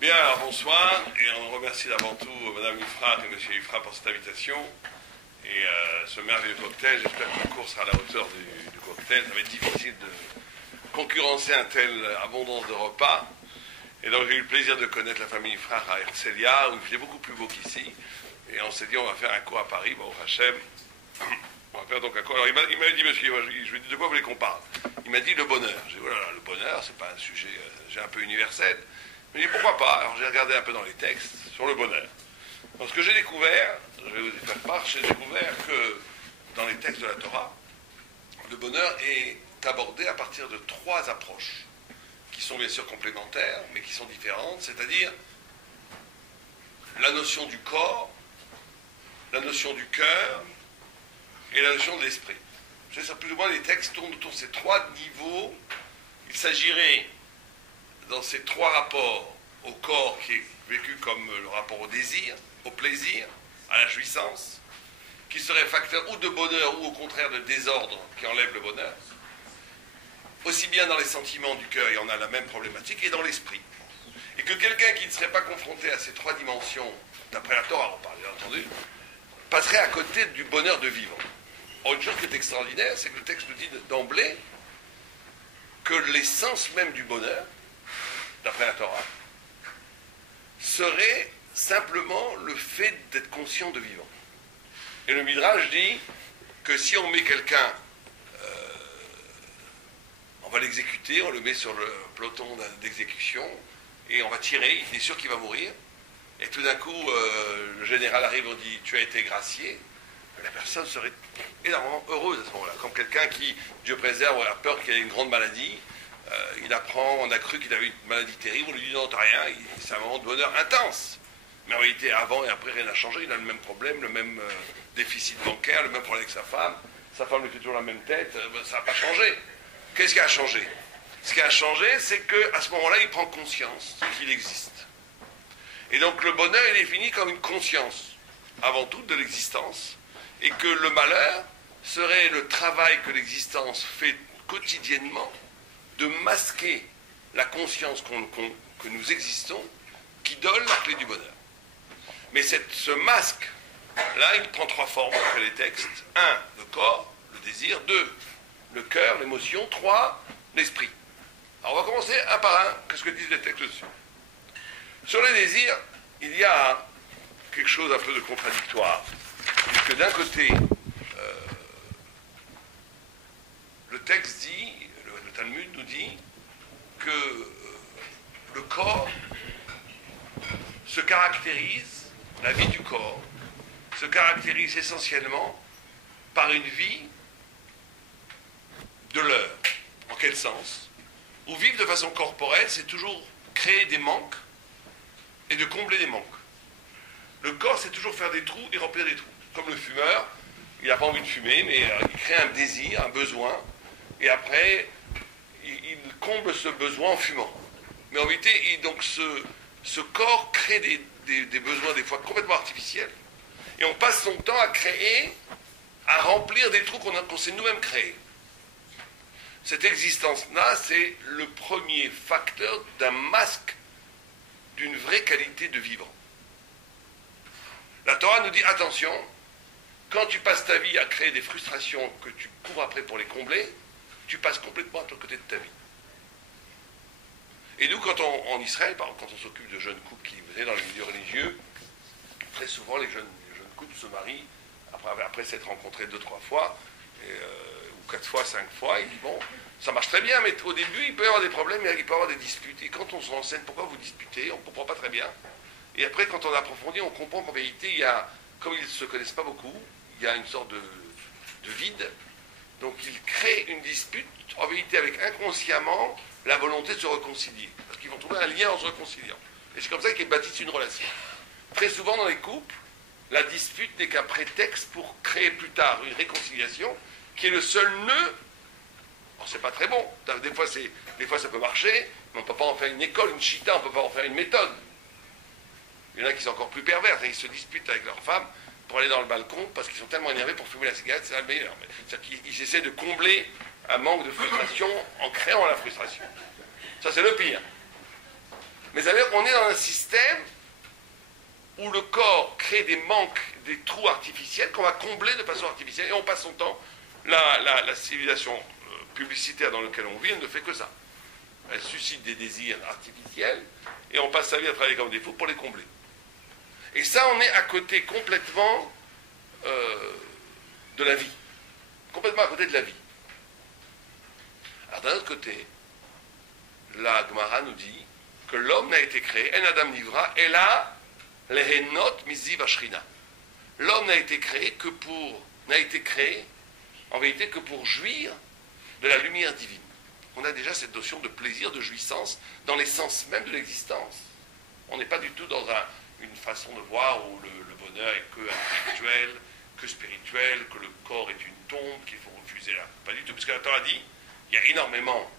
Bien, alors bonsoir, et on remercie d'avant tout Madame Ifrat et Monsieur Ifrat pour cette invitation, et ce merveilleux cocktail. J'espère que le cours sera à la hauteur du cocktail. Ça va être difficile de concurrencer un tel abondance de repas, et donc j'ai eu le plaisir de connaître la famille Ifrat à Herzliya, où il faisait beaucoup plus beau qu'ici, et on s'est dit on va faire un cours à Paris, bon, Hachem. On va faire donc un cours. Alors il m'a dit, monsieur, je lui ai dit de quoi vous voulez qu'on parle? Il m'a dit le bonheur. J'ai dit, oh là là, le bonheur, c'est pas un sujet un peu universel. Je me dis pourquoi pas. Alors j'ai regardé un peu dans les textes sur le bonheur. Donc ce que j'ai découvert, je vais vous y faire part, j'ai découvert que dans les textes de la Torah, le bonheur est abordé à partir de 3 approches, qui sont bien sûr complémentaires, mais qui sont différentes, c'est-à-dire la notion du corps, la notion du cœur et la notion de l'esprit. C'est ça, plus ou moins les textes tournent autour de ces 3 niveaux. Il s'agirait, dans ces 3 rapports, au corps qui est vécu comme le rapport au désir, au plaisir, à la jouissance, qui serait facteur ou de bonheur ou au contraire de désordre qui enlève le bonheur. Aussi bien dans les sentiments du cœur, il y en a la même problématique, et dans l'esprit. Et que quelqu'un qui ne serait pas confronté à ces 3 dimensions, d'après la Torah, on parle bien entendu, passerait à côté du bonheur de vivre. Or, une chose qui est extraordinaire, c'est que le texte nous dit d'emblée que l'essence même du bonheur, d'après la Torah, serait simplement le fait d'être conscient de vivre. Et le Midrash dit que si on met quelqu'un, on va l'exécuter, on le met sur le peloton d'exécution, et on va tirer, il est sûr qu'il va mourir, et tout d'un coup, le général arrive, on dit « tu as été gracié », la personne serait énormément heureuse à ce moment-là, comme quelqu'un qui, Dieu préserve, a peur qu'il ait une grande maladie, il apprend, on a cru qu'il avait une maladie terrible, on lui dit non, t'as rien, c'est un moment de bonheur intense. Mais en réalité, avant et après, rien n'a changé, il a le même problème, le même déficit bancaire, le même problème avec sa femme lui fait toujours la même tête, ça n'a pas changé. Qu'est-ce qui a changé? Ce qui a changé, c'est qu'à ce moment-là, il prend conscience qu'il existe. Et donc le bonheur est défini comme une conscience, avant tout, de l'existence, et que le malheur serait le travail que l'existence fait quotidiennement de masquer la conscience que nous existons, qui donne la clé du bonheur. Mais ce masque-là, il prend 3 formes après les textes. 1, le corps, le désir. 2, le cœur, l'émotion. 3, l'esprit. Alors on va commencer un par un. Qu'est-ce que disent les textes dessus? Sur les désirs, il y a quelque chose un peu de contradictoire. Puisque d'un côté, le texte dit, le Talmud nous dit que le corps se caractérise, la vie du corps se caractérise essentiellement par une vie de l'heure. En quel sens? Où vivre de façon corporelle, c'est toujours créer des manques et de combler des manques. Le corps, c'est toujours faire des trous et remplir des trous. Comme le fumeur, il n'a pas envie de fumer, mais il crée un désir, un besoin, et après, il comble ce besoin en fumant. Mais en réalité, donc ce corps crée des besoins des fois complètement artificiels, et on passe son temps à créer, à remplir des trous qu'on s'est nous-mêmes créés. Cette existence-là, c'est le premier facteur d'un masque d'une vraie qualité de vivre. La Torah nous dit, attention, quand tu passes ta vie à créer des frustrations que tu cours après pour les combler, tu passes complètement à ton côté de ta vie. Et nous, en Israël, par exemple, quand on s'occupe de jeunes couples qui venaient dans les milieux religieux, très souvent les jeunes couples se marient après s'être rencontrés 2-3 fois, ou 4 fois, 5 fois, ils disent bon, ça marche très bien, mais au début, il peut y avoir des problèmes, il peut y avoir des disputes. Et quand on se renseigne pourquoi vous disputez, on ne comprend pas très bien. Et après, quand on approfondit, on comprend qu'en vérité, il y a, comme ils ne se connaissent pas beaucoup, il y a une sorte de vide. Donc ils créent une dispute, en vérité, avec inconsciemment la volonté de se réconcilier. Parce qu'ils vont trouver un lien en se réconciliant. Et c'est comme ça qu'ils bâtissent une relation. Très souvent dans les couples, la dispute n'est qu'un prétexte pour créer plus tard une réconciliation qui est le seul nœud. Alors c'est pas très bon. Des fois ça peut marcher, mais on ne peut pas en faire une école, une chita, on ne peut pas en faire une méthode. Il y en a qui sont encore plus pervers, ils se disputent avec leur femme pour aller dans le balcon parce qu'ils sont tellement énervés pour fumer la cigarette, c'est la meilleure. C'est-à-dire qu'ils essaient de combler un manque de frustration en créant la frustration. Ça, c'est le pire. Mais ça veut dire qu'on est dans un système où le corps crée des manques, des trous artificiels qu'on va combler de façon artificielle. Et on passe son temps, la civilisation publicitaire dans laquelle on vit, elle ne fait que ça. Elle suscite des désirs artificiels et on passe sa vie à travailler comme des fous pour les combler. Et ça, on est à côté complètement de la vie. Complètement à côté de la vie. Alors d'un autre côté, la Gemara nous dit que l'homme n'a été créé, en Adam Nivra, et là, lehenot miziv ashrina. L'homme n'a été créé en vérité que pour jouir de la lumière divine. On a déjà cette notion de plaisir, de jouissance dans l'essence même de l'existence. On n'est pas du tout dans une façon de voir où le bonheur est que intellectuel, que spirituel, que le corps est une tombe, qu'il faut refuser là. Pas du tout, parce que la Torah dit, il y a énormément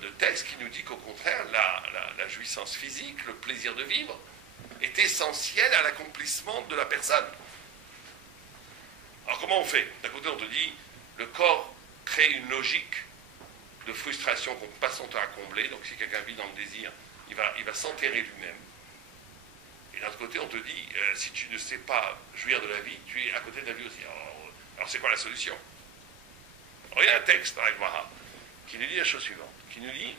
de textes qui nous disent qu'au contraire, la jouissance physique, le plaisir de vivre, est essentiel à l'accomplissement de la personne. Alors comment on fait? D'un côté, on te dit, le corps crée une logique de frustration qu'on passe son temps à combler, donc si quelqu'un vit dans le désir, il va s'enterrer lui-même. Et d'un autre côté, on te dit, si tu ne sais pas jouir de la vie, tu es à côté de la vie aussi. Alors c'est quoi la solution? Alors il y a un texte dans la Gemara qui nous dit la chose suivante, qui nous dit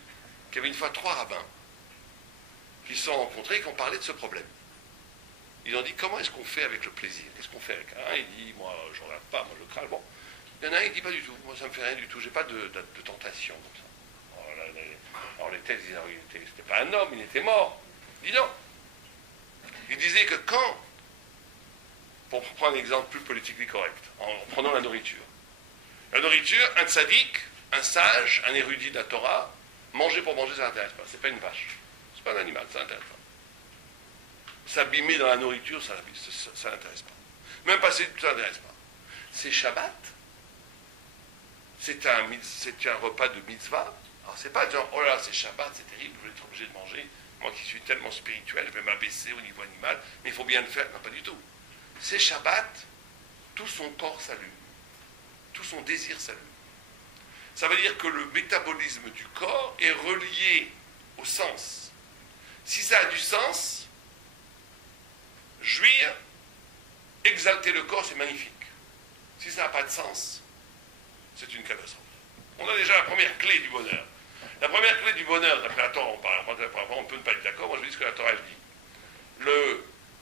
qu'il y avait une fois 3 rabbins qui se sont rencontrés et qui ont parlé de ce problème. Ils ont dit, comment est-ce qu'on fait avec le plaisir? Qu'est-ce qu'on fait avec un? Il dit, moi je ne regarde pas, moi je crale. Bon. Il y en a un, il dit pas du tout, moi ça ne me fait rien du tout, j'ai pas de tentation comme ça. Alors les textes disaient, c'était pas un homme, il était mort. Il dit non. Il disait que quand, pour prendre un exemple plus politiquement correct, en prenant la nourriture, un tzaddik, un sage, un érudit de la Torah, manger pour manger, ça n'intéresse pas, c'est pas une vache, c'est pas un animal, ça n'intéresse pas. S'abîmer dans la nourriture, ça n'intéresse pas. Même passer, ça n'intéresse pas. C'est Shabbat, c'est un repas de mitzvah. Alors c'est pas genre, oh là, c'est Shabbat, c'est terrible, je vais être obligé de manger. Moi qui suis tellement spirituel, je vais m'abaisser au niveau animal, mais il faut bien le faire. Non, pas du tout. C'est Shabbat, tout son corps s'allume. Tout son désir s'allume. Ça veut dire que le métabolisme du corps est relié au sens. Si ça a du sens, jouir, exalter le corps, c'est magnifique. Si ça n'a pas de sens, c'est une catastrophe. On a déjà la première clé du bonheur. La première clé du bonheur, d'après la Torah, on peut ne pas être d'accord, moi je dis ce que la Torah dit.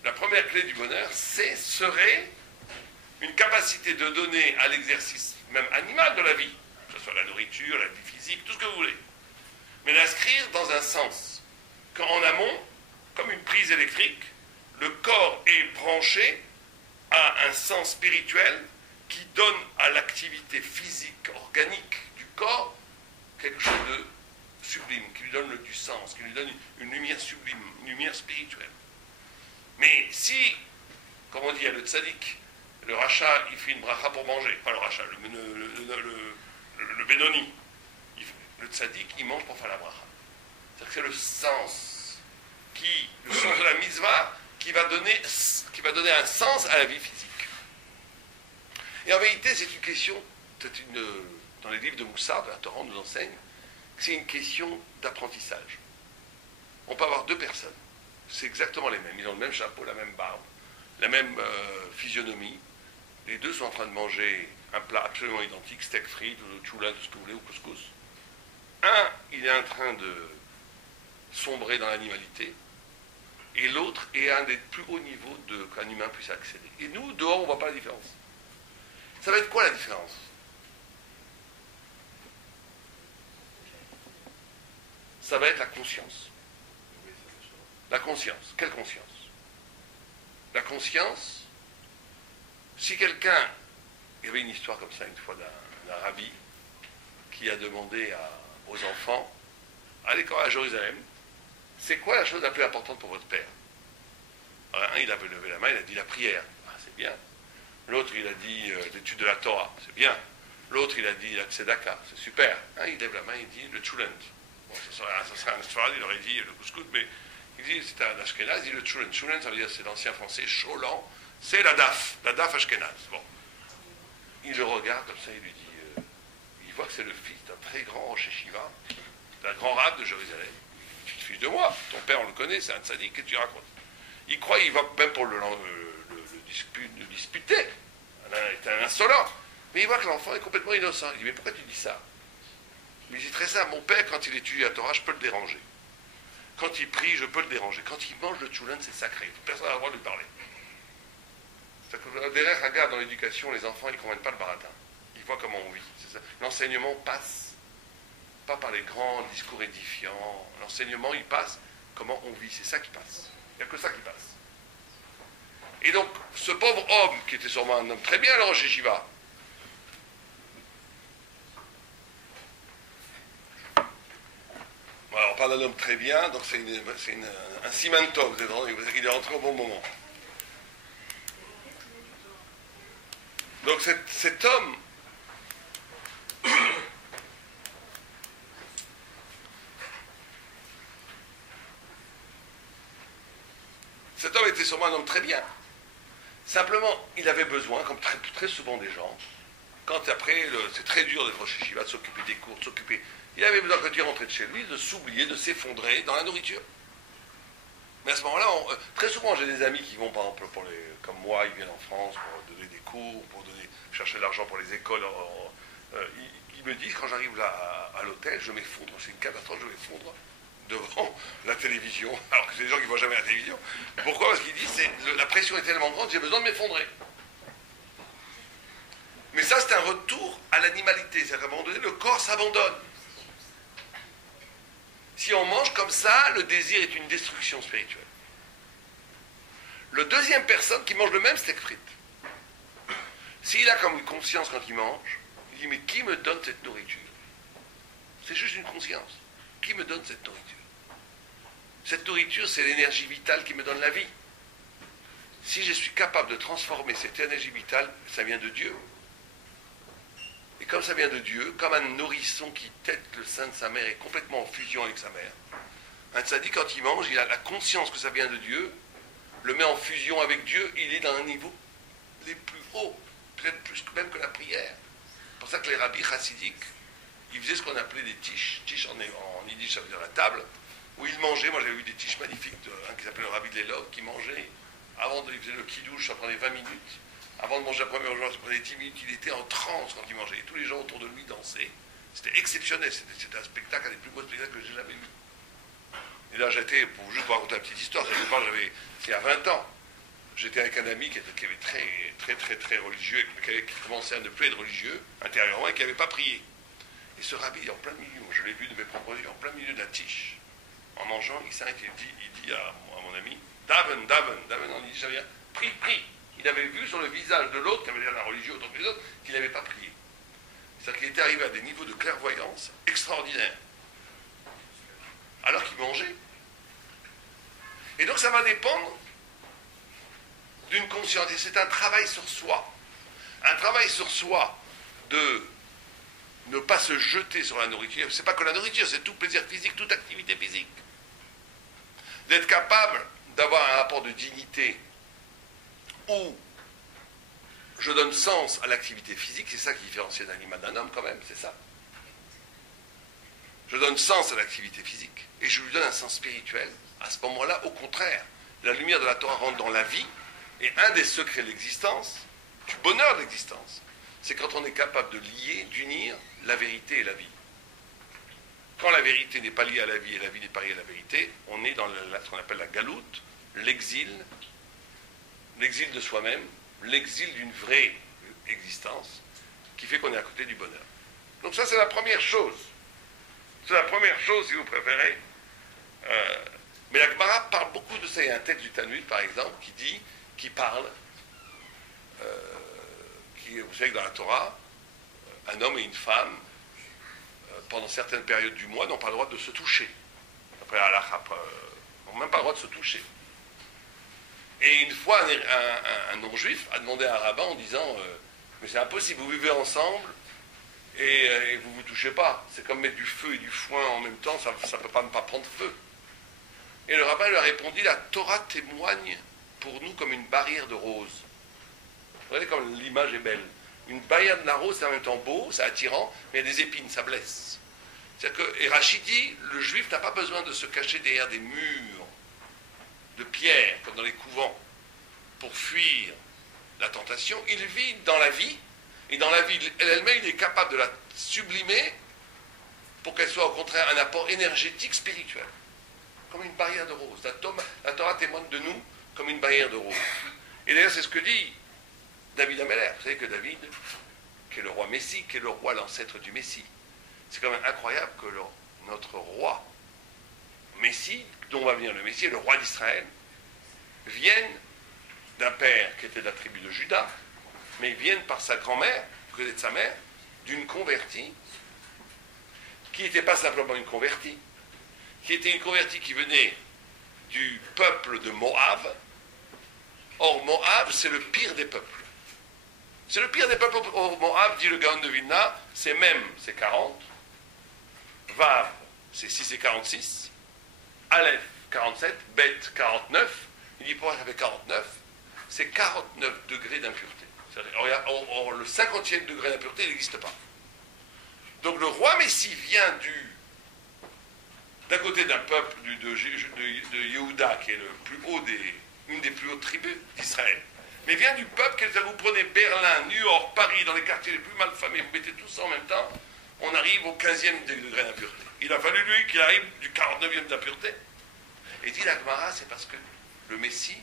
La première clé du bonheur, serait une capacité de donner à l'exercice même animal de la vie, que ce soit la nourriture, la vie physique, tout ce que vous voulez, mais l'inscrire dans un sens. Qu'en amont, comme une prise électrique, le corps est branché à un sens spirituel qui donne à l'activité physique, organique du corps, quelque chose de sublime, qui lui donne du sens, qui lui donne une lumière sublime, une lumière spirituelle. Mais si, comme on dit, il y a le tzaddik, le rachat, il fait une bracha pour manger, pas le rachat, le bénoni, le tzaddik, il mange pour faire la bracha. C'est-à-dire que c'est le sens de la mitzvah qui va donner un sens à la vie physique. Et en vérité, c'est une question, dans les livres de Moussard, de la Torah, on nous enseigne que c'est une question d'apprentissage. On peut avoir 2 personnes, c'est exactement les mêmes, ils ont le même chapeau, la même barbe, la même physionomie, les 2 sont en train de manger un plat absolument identique, steak frites, ou choula, tout ce que vous voulez, ou couscous. Un, il est en train de sombrer dans l'animalité, et l'autre est à un des plus hauts niveaux qu'un humain puisse accéder. Et nous, dehors, on ne voit pas la différence. Ça va être quoi la différence? Ça va être la conscience. La conscience. Quelle conscience? La conscience, si quelqu'un... Il y avait une histoire comme ça une fois d'un rabbi qui a demandé aux enfants, à l'école à Jérusalem, c'est quoi la chose la plus importante pour votre père? Alors, un, il avait levé la main, il a dit la prière. Ah, c'est bien. L'autre, il a dit l'étude de la Torah. C'est bien. L'autre, il a dit la tzedaka. C'est super. Un, il lève la main, il dit le tchulent. Bon, ça serait un Sfarad, il aurait dit le couscous, mais il dit, c'est un Ashkenaz, il dit le tchulent. Tchulent, ça veut dire, c'est l'ancien français, cholant, c'est la daf Ashkenaz. Bon. Il le regarde comme ça, il lui dit, il voit que c'est le fils d'un très grand Rosh Yeshiva, d'un grand rab de Jérusalem. fiche de moi. Ton père, on le connaît, c'est un tzaddik, qu'est-ce que tu racontes? Il croit, il va même pour le disputer. C'est un insolent. Mais il voit que l'enfant est complètement innocent. Il dit, mais pourquoi tu dis ça? Mais il dit très simple, mon père, quand il étudie la Torah, je peux le déranger. Quand il prie, je peux le déranger. Quand il mange le tchoulan, c'est sacré. Personne n'a le droit de lui parler. Derrière, regarde, dans l'éducation, les enfants, ils ne comprennent pas le baratin. Ils voient comment on vit. L'enseignement passe, pas par les grands discours édifiants. L'enseignement, il passe comment on vit. C'est ça qui passe. Il n'y a que ça qui passe. Et donc, ce pauvre homme, qui était sûrement un homme très bien, le Rosh Yeshiva, alors, on parle d'un homme très bien, donc c'est un Simantov, il est rentré au bon moment. Donc cet homme, était sûrement un homme très bien. Simplement, il avait besoin, comme très, très souvent des gens, quand après, c'est très dur d'être Rosh Yeshiva, de s'occuper des cours, de s'occuper... Il avait besoin, quand il rentrait de chez lui, de s'oublier, de s'effondrer dans la nourriture. Mais à ce moment-là, très souvent, j'ai des amis qui vont, par exemple, comme moi, ils viennent en France pour donner des cours, chercher de l'argent pour les écoles. Ils me disent, quand j'arrive là à l'hôtel, je m'effondre, c'est une catastrophe, je m'effondre devant la télévision, alors que c'est des gens qui ne voient jamais la télévision. Pourquoi? Parce qu'ils disent, la pression est tellement grande, j'ai besoin de m'effondrer. Mais ça, c'est un retour à l'animalité. C'est-à-dire qu'à un moment donné, le corps s'abandonne. Si on mange comme ça, le désir est une destruction spirituelle. Le deuxième personne qui mange le même steak frites, s'il a comme une conscience quand il mange, il dit, mais qui me donne cette nourriture? C'est juste une conscience. Qui me donne cette nourriture? Cette nourriture, c'est l'énergie vitale qui me donne la vie. Si je suis capable de transformer cette énergie vitale, ça vient de Dieu. Et comme ça vient de Dieu, comme un nourrisson qui tète le sein de sa mère est complètement en fusion avec sa mère, un tzaddik, quand il mange, il a la conscience que ça vient de Dieu, le met en fusion avec Dieu, il est dans un niveau les plus hauts, peut-être plus même que la prière. C'est pour ça que les rabbis chassidiques, ils faisaient ce qu'on appelait des tiches. Tiches en yiddish, ça veut dire la table, où ils mangeaient. Moi, j'avais vu des tiches magnifiques, un qui s'appelait le rabbi de l'Elov, qui mangeait, il faisait le kidouche, ça prenait 20 minutes. Avant de manger la première journée, ça prenait 10 minutes, il était en transe quand il mangeait. Et tous les gens autour de lui dansaient. C'était exceptionnel, c'était un spectacle, un des plus beaux spectacles que j'ai jamais vu. Et là, j'étais, juste pour raconter une petite histoire, c'était il y a 20 ans. J'étais avec un ami qui avait très religieux, qui commençait à ne plus être religieux intérieurement et qui n'avait pas prié. Et ce rabbi, en plein milieu, je l'ai vu de mes propres yeux, en plein milieu de la tiche, en mangeant, il s'arrête et il dit à mon ami, Daven, on dit, ça vient, prie. Il avait vu sur le visage de l'autre, qui avait l'air d'un religieux autant que les autres, qu'il n'avait pas prié. C'est-à-dire qu'il était arrivé à des niveaux de clairvoyance extraordinaires. Alors qu'il mangeait. Et donc ça va dépendre d'une conscience. Et c'est un travail sur soi. Un travail sur soi de ne pas se jeter sur la nourriture. C'est pas que la nourriture, c'est tout plaisir physique, toute activité physique. D'être capable d'avoir un rapport de dignité où je donne sens à l'activité physique, c'est ça qui différencie un animal d'un homme quand même, c'est ça. Je donne sens à l'activité physique et je lui donne un sens spirituel. À ce moment-là, au contraire, la lumière de la Torah rentre dans la vie et un des secrets de l'existence, du bonheur de l'existence, c'est quand on est capable de lier, d'unir la vérité et la vie. Quand la vérité n'est pas liée à la vie et la vie n'est pas liée à la vérité, on est dans ce qu'on appelle la galoute, l'exil de soi-même, l'exil d'une vraie existence, qui fait qu'on est à côté du bonheur. Donc ça, c'est la première chose. C'est la première chose, si vous préférez. Mais la Gemara parle beaucoup de ça. Il y a un texte du Talmud, par exemple, qui parle, vous savez que dans la Torah, un homme et une femme, pendant certaines périodes du mois, n'ont pas le droit de se toucher. Après la halakha, n'ont même pas le droit de se toucher. Et une fois, un non-juif a demandé à un rabbin en disant mais c'est impossible, vous vivez ensemble et vous ne vous touchez pas. C'est comme mettre du feu et du foin en même temps, ça ne peut pas ne pas prendre feu. Et le rabbin lui a répondu la Torah témoigne pour nous comme une barrière de rose. Vous voyez comme l'image est belle. Une barrière de la rose, c'est en même temps beau, c'est attirant, mais il y a des épines, ça blesse. Et Rachid dit, le juif n'a pas besoin de se cacher derrière des murs de pierre, comme dans les couvents, pour fuir la tentation. Il vit dans la vie, et dans la vie elle-même, il est capable de la sublimer pour qu'elle soit au contraire un apport énergétique spirituel, comme une barrière de rose. La Torah témoigne de nous comme une barrière de rose. Et d'ailleurs, c'est ce que dit David Ameller. Vous savez que David, qui est le roi Messie, qui est le roi, l'ancêtre du Messie, c'est quand même incroyable que notre roi Messie, dont va venir le Messie, le roi d'Israël, vienne d'un père qui était de la tribu de Juda, mais vienne par sa grand-mère, côté de sa mère, d'une convertie, qui n'était pas simplement une convertie, qui était une convertie qui venait du peuple de Moab. Or, Moab, c'est le pire des peuples. C'est le pire des peuples. Au Moab, dit le Gaon de Vilna, c'est Mem, c'est 40, Vav, c'est 6 et 46, Aleph, 47, Bet, 49. Il dit pourquoi ça fait 49? C'est 49 degrés d'impureté. Or, le 50e degré d'impureté, il n'existe pas. Donc le roi Messie vient d'un côté d'un peuple de Yehuda, qui est le plus haut une des plus hautes tribus d'Israël, mais vient du peuple que vous prenez Berlin, New York, Paris, dans les quartiers les plus malfamés, vous mettez tout ça en même temps, on arrive au 15e degré d'impureté. Il a fallu lui qu'il arrive du 49e d'impureté. Et dit la Gemara, c'est parce que le Messie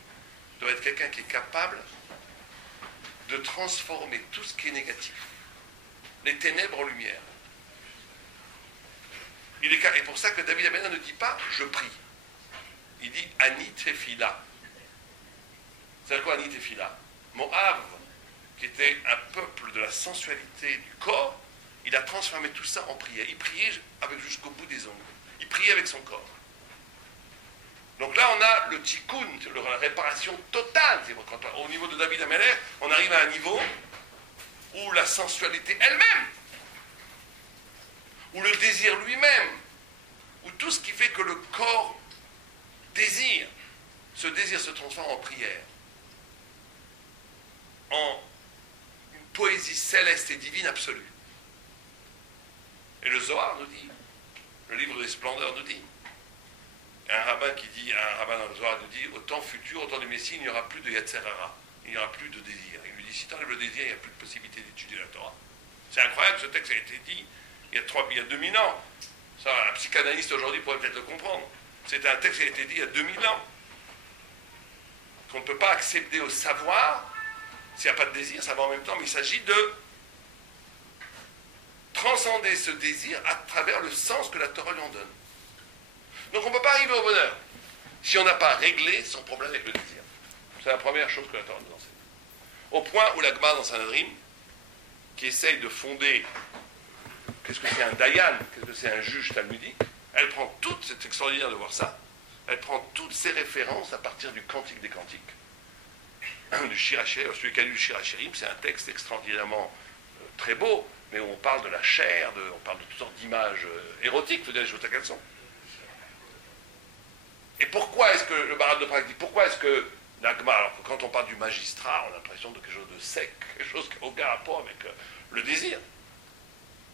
doit être quelqu'un qui est capable de transformer tout ce qui est négatif, les ténèbres en lumière. Et pour ça que David Ameller ne dit pas « je prie ». Il dit « Ani Tefila ». C'est-à-dire quoi Ani Tefila? Moab, qui était un peuple de la sensualité du corps, il a transformé tout ça en prière. Il priait jusqu'au bout des ongles. Il priait avec son corps. Donc là, on a le tikkun, la réparation totale. Au niveau de David Ameller, on arrive à un niveau où la sensualité elle-même, où le désir lui-même, où tout ce qui fait que le corps désire, ce désir se transforme en prière, en une poésie céleste et divine absolue. Et le Zohar nous dit, le livre des splendeurs nous dit, un rabbin dans le Zohar nous dit, au temps futur, au temps du Messie, il n'y aura plus de Yetzer Hara, il n'y aura plus de désir. Il lui dit, si tu enlèves le désir, il n'y a plus de possibilité d'étudier la Torah. C'est incroyable, ce texte a été dit il y a 2000 ans. Ça, un psychanalyste aujourd'hui pourrait peut-être le comprendre. C'est un texte qui a été dit il y a 2000 ans. Qu'on ne peut pas accéder au savoir s'il n'y a pas de désir, ça va en même temps, mais il s'agit de transcender ce désir à travers le sens que la Torah lui en donne. Donc on ne peut pas arriver au bonheur si on n'a pas réglé son problème avec le désir. C'est la première chose que la Torah nous enseigne. Au point où la Gemara dans Sanhedrin, qui essaye de fonder qu'est-ce que c'est un dayan, qu'est-ce que c'est un juge talmudique, elle prend toutes, c'est extraordinaire de voir ça, elle prend toutes ces références à partir du Cantique des Cantiques, du Shir HaShirim. Celui qui a lu le Shir HaShirim, c'est un texte extraordinairement très beau, mais où on parle de la chair, on parle de toutes sortes d'images érotiques, faut dire les choses telles qu'elles sont. Et pourquoi est-ce que le Maharal de Prague dit, pourquoi est-ce que la Gemara, alors que quand on parle du magistrat, on a l'impression de quelque chose de sec, quelque chose qui n'a aucun rapport avec le désir.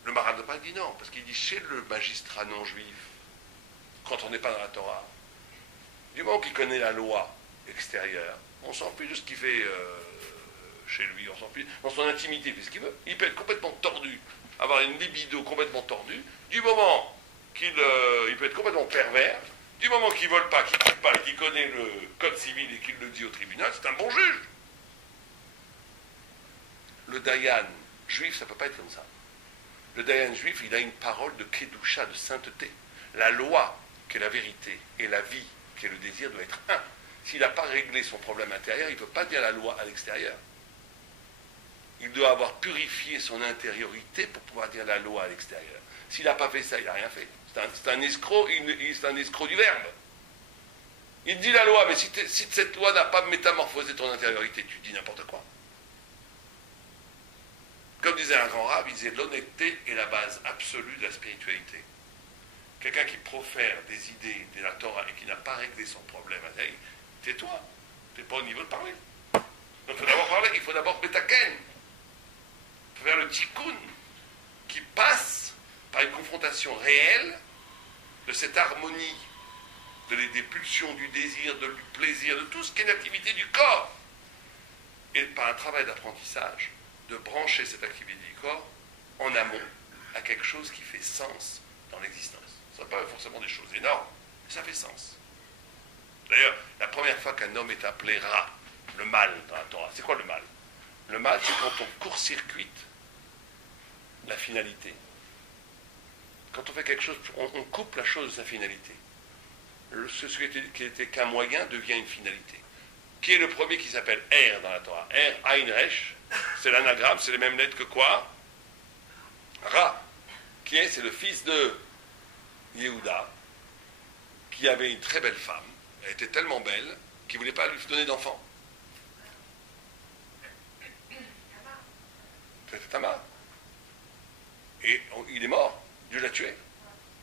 Le Maharal de Prague dit non, parce qu'il dit chez le magistrat non juif, quand on n'est pas dans la Torah, du moment qu'il connaît la loi extérieure, on s'en fiche de ce qu'il fait chez lui, on s'en fiche dans son intimité, fait ce qu'il veut. Il peut être complètement tordu, avoir une libido complètement tordue, du moment qu'il peut être complètement pervers, du moment qu'il ne vole pas, qu'il ne tue pas, qu'il connaît le code civil et qu'il le dit au tribunal, c'est un bon juge. Le dayan juif, ça ne peut pas être comme ça. Le dayan juif, il a une parole de kedusha, de sainteté. La loi, qui est la vérité, et la vie, qui est le désir, doit être un. S'il n'a pas réglé son problème intérieur, il ne peut pas dire la loi à l'extérieur. Il doit avoir purifié son intériorité pour pouvoir dire la loi à l'extérieur. S'il n'a pas fait ça, il n'a rien fait. C'est un escroc, c'est un escroc du verbe. Il dit la loi, mais si cette loi n'a pas métamorphosé ton intériorité, tu dis n'importe quoi. Comme disait un grand rab, il disait l'honnêteté est la base absolue de la spiritualité. Quelqu'un qui profère des idées de la Torah et qui n'a pas réglé son problème, tais-toi, tu n'es pas au niveau de parler. Donc il faut d'abord parler, il faut d'abord betaken. Il faut faire le tikkun qui passe par une confrontation réelle de cette harmonie des pulsions, du désir, du plaisir, de tout ce qui est l'activité du corps. Et par un travail d'apprentissage, de brancher cette activité du corps en amont à quelque chose qui fait sens dans l'existence. Ça n'est pas forcément des choses énormes, mais ça fait sens. D'ailleurs, la première fois qu'un homme est appelé Ra, le mal dans la Torah, c'est quoi le mal? Le mal, c'est quand on court-circuite la finalité. Quand on fait quelque chose, on coupe la chose de sa finalité. Ce qui était qu'un moyen devient une finalité. Qui est le premier qui s'appelle Er dans la Torah? Er, Ain Resh, c'est l'anagramme, c'est les mêmes lettres que quoi? Ra, c'est le fils de Yehuda, qui avait une très belle femme. Elle était tellement belle qu'il ne voulait pas lui donner d'enfant. C'était Tamar. Et il est mort, Dieu l'a tué.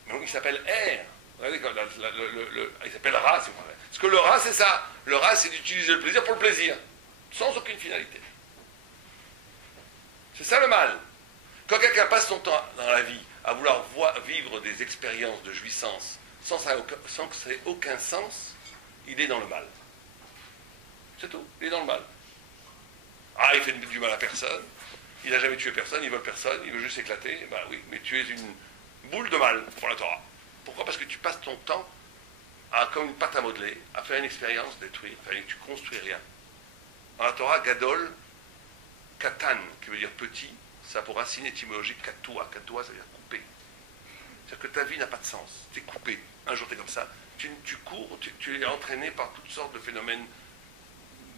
Mais donc il s'appelle Er. Regardez, il s'appelle Ra, si vous voulez. Parce que le Ra, c'est ça. Le Ra, c'est d'utiliser le plaisir pour le plaisir, sans aucune finalité. C'est ça le mal. Quand quelqu'un passe son temps dans la vie à vouloir vivre des expériences de jouissance sans que ça ait aucun sens, il est dans le mal. C'est tout, il est dans le mal. Ah, il fait du mal à personne, il n'a jamais tué personne, il ne vole personne, il veut juste s'éclater. Ben oui, mais tu es une boule de mal pour la Torah. Pourquoi? Parce que tu passes ton temps comme une pâte à modeler, à faire une expérience détruire, que tu ne construis rien. Dans la Torah, Gadol, Katan, qui veut dire petit, ça a pour racine étymologique Katoua. Katoua, ça veut dire coupé. C'est-à-dire que ta vie n'a pas de sens. Tu es coupé. Un jour, tu es comme ça. Tu cours, tu es entraîné par toutes sortes de phénomènes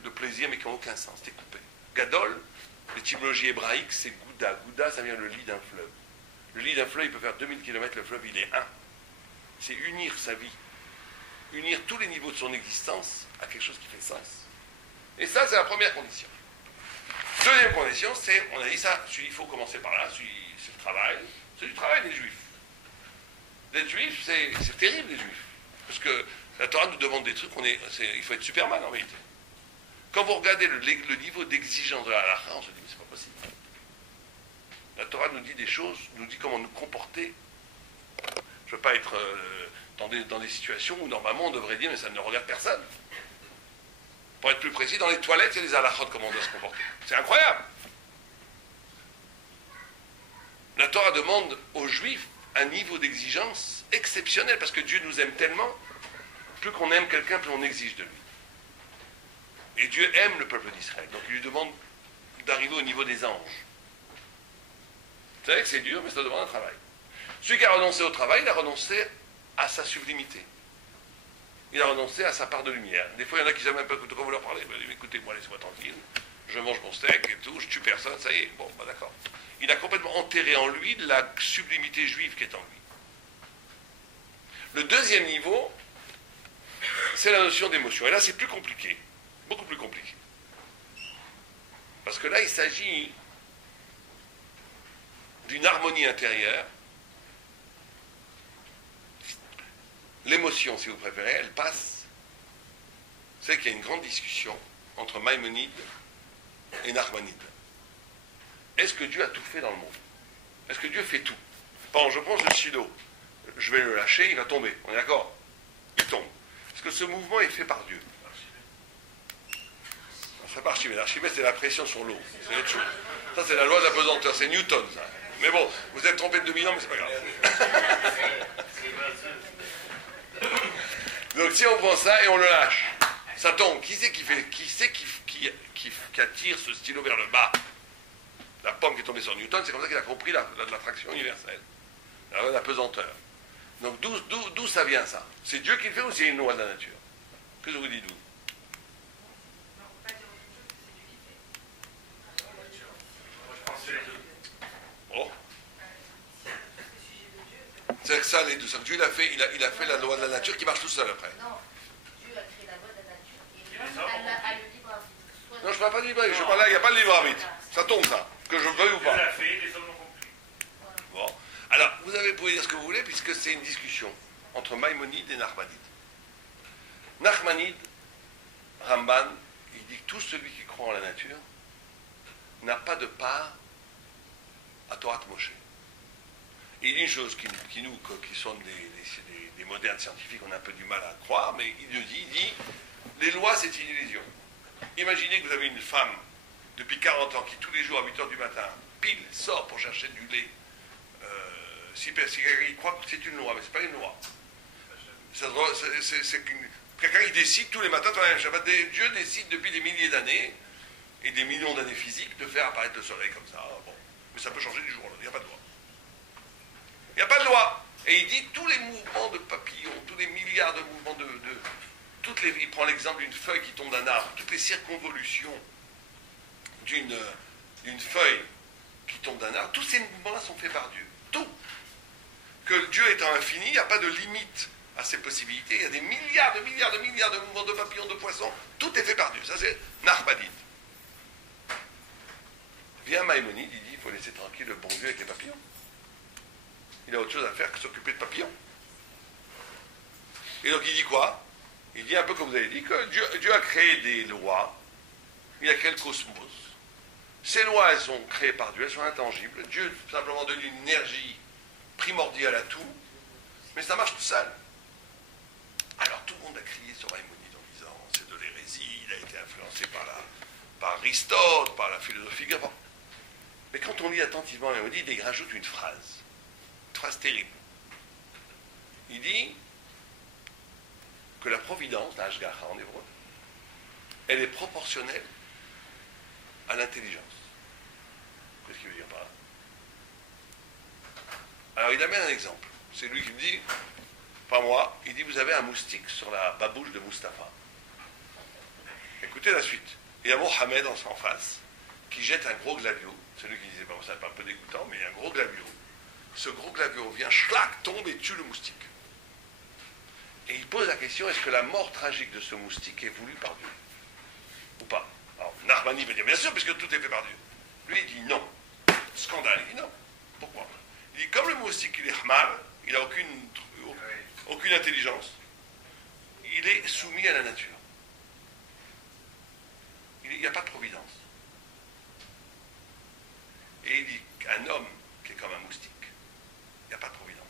de plaisir, mais qui n'ont aucun sens. Tu es coupé. Gadol, l'étymologie hébraïque, c'est Gouda. Gouda, ça vient le lit d'un fleuve. Le lit d'un fleuve, il peut faire 2000 km, le fleuve, il est un. C'est unir sa vie. Unir tous les niveaux de son existence à quelque chose qui fait sens. Et ça, c'est la première condition. Deuxième condition, c'est, on a dit ça, il faut commencer par là, c'est le travail. C'est du travail des Juifs. D'être Juif, c'est terrible, les Juifs. Parce que la Torah nous demande des trucs, il faut être Superman en vérité. Quand vous regardez le niveau d'exigence de la halakha, on se dit, mais c'est pas possible. La Torah nous dit des choses, nous dit comment nous comporter. Je ne veux pas être dans des situations où normalement on devrait dire, mais ça ne regarde personne. Pour être plus précis, dans les toilettes, il y a des halakhot, comment on doit se comporter. C'est incroyable. La Torah demande aux Juifs un niveau d'exigence exceptionnel, parce que Dieu nous aime tellement, plus qu'on aime quelqu'un, plus on exige de lui. Et Dieu aime le peuple d'Israël, donc il lui demande d'arriver au niveau des anges. Vous savez que c'est dur, mais ça demande un travail. Celui qui a renoncé au travail, il a renoncé à sa sublimité. Il a renoncé à sa part de lumière. Des fois, il y en a qui ne savent même pas de quoi vous leur parlez. Écoutez, moi, laissez-moi tranquille. Je mange mon steak et tout, je tue personne, ça y est. Bon, bah d'accord. Il a complètement enterré en lui la sublimité juive qui est en lui. Le deuxième niveau, c'est la notion d'émotion. Et là, c'est plus compliqué. Beaucoup plus compliqué. Parce que là, il s'agit d'une harmonie intérieure. L'émotion, si vous préférez, elle passe. Vous savez qu'il y a une grande discussion entre Maïmonide et Nachmanide. Est-ce que Dieu a tout fait dans le monde? Est-ce que Dieu fait tout? Bon, je prends ce stylo, je vais le lâcher, il va tomber. On est d'accord? Il tombe. Est-ce que ce mouvement est fait par Dieu? C'est pas Archimède. Archimède, c'est la pression sur l'eau. C'est autre chose. Ça, c'est la loi de la pesanteur. C'est Newton, ça. Mais bon, vous êtes trompé de 2000 ans, mais c'est pas grave. Donc si on prend ça et on le lâche, ça tombe. Qui c'est qui attire ce stylo vers le bas? La pomme qui est tombée sur Newton, c'est comme ça qu'il a compris l'attraction universelle, la loi de la pesanteur. Donc d'où ça vient ça? C'est Dieu qui le fait ou c'est une loi de la nature? Qu'est-ce que vous dites, vous? Oh. C'est ça les deux. Dieu il a fait la loi de la nature qui marche tout seul après. Non, Dieu a créé la loi de la nature et l'homme a le libre arbitre. Non, je ne parle pas de libre arbitre, je parle là, il n'y a pas de libre arbitre. Ça tombe ça, que je veuille ou pas. Dieu l'a fait, les hommes l'ont compris. Bon. Alors, vous pouvez dire ce que vous voulez, puisque c'est une discussion entre Maïmonide et Nachmanide. Nachmanide, Ramban, il dit que tout celui qui croit en la nature n'a pas de part à Torah Moshe. Et il dit une chose qui nous, qui sont des modernes scientifiques, on a un peu du mal à croire, mais il dit, les lois c'est une illusion. Imaginez que vous avez une femme depuis 40 ans qui tous les jours à 8 h du matin, pile, sort pour chercher du lait. Si quelqu'un croit que c'est une loi, mais ce n'est pas une loi. Quelqu'un qui décide tous les matins, Dieu décide depuis des milliers d'années, et des millions d'années physiques, de faire apparaître le soleil comme ça. Bon. Mais ça peut changer du jour au lendemain, il n'y a pas de loi. Il n'y a pas de loi. Et il dit tous les mouvements de papillons, tous les milliards de mouvements il prend l'exemple d'une feuille qui tombe d'un arbre, toutes les circonvolutions d'une feuille qui tombe d'un arbre, tous ces mouvements-là sont faits par Dieu. Tout. Que Dieu étant infini, il n'y a pas de limite à ses possibilités. Il y a des milliards de mouvements de papillons, de poissons. Tout est fait par Dieu. Ça, c'est Narmadide. Vient Maïmonide, il dit il faut laisser tranquille le bon Dieu avec les papillons. Il a autre chose à faire que s'occuper de papillons. Et donc il dit quoi? Il dit un peu comme vous avez dit que Dieu a créé des lois. Il a créé le cosmos. Ces lois, elles sont créées par Dieu, elles sont intangibles. Dieu simplement donne une énergie primordiale à tout, mais ça marche tout seul. Alors tout le monde a crié sur Maïmonide en disant c'est de l'hérésie, il a été influencé par Aristote, par la philosophie grecque. Mais quand on lit attentivement Maïmonide, il rajoute une phrase terrible. Il dit que la providence, la Hashgacha en hébreu, elle est proportionnelle à l'intelligence. Qu'est-ce qu'il veut dire par là? Alors il amène un exemple. C'est lui qui me dit, pas moi, il dit vous avez un moustique sur la babouche de Mustapha. Écoutez la suite. Il y a Mohamed en face qui jette un gros glavio. C'est lui qui disait, bon, ça n'est pas un peu dégoûtant, mais il y a un gros glavio. Ce gros glavio vient, schlac, tombe et tue le moustique. Et il pose la question, est-ce que la mort tragique de ce moustique est voulue par Dieu? Ou pas? Alors, Narmani va dire, bien sûr, puisque tout est fait par Dieu. Lui, il dit non. Scandale. Il dit non. Pourquoi? Il dit, comme le moustique, il est hmar, il n'a aucune intelligence, il est soumis à la nature. Il n'y a pas de providence. Et il dit qu'un homme qui est comme un moustique, il n'y a pas de providence.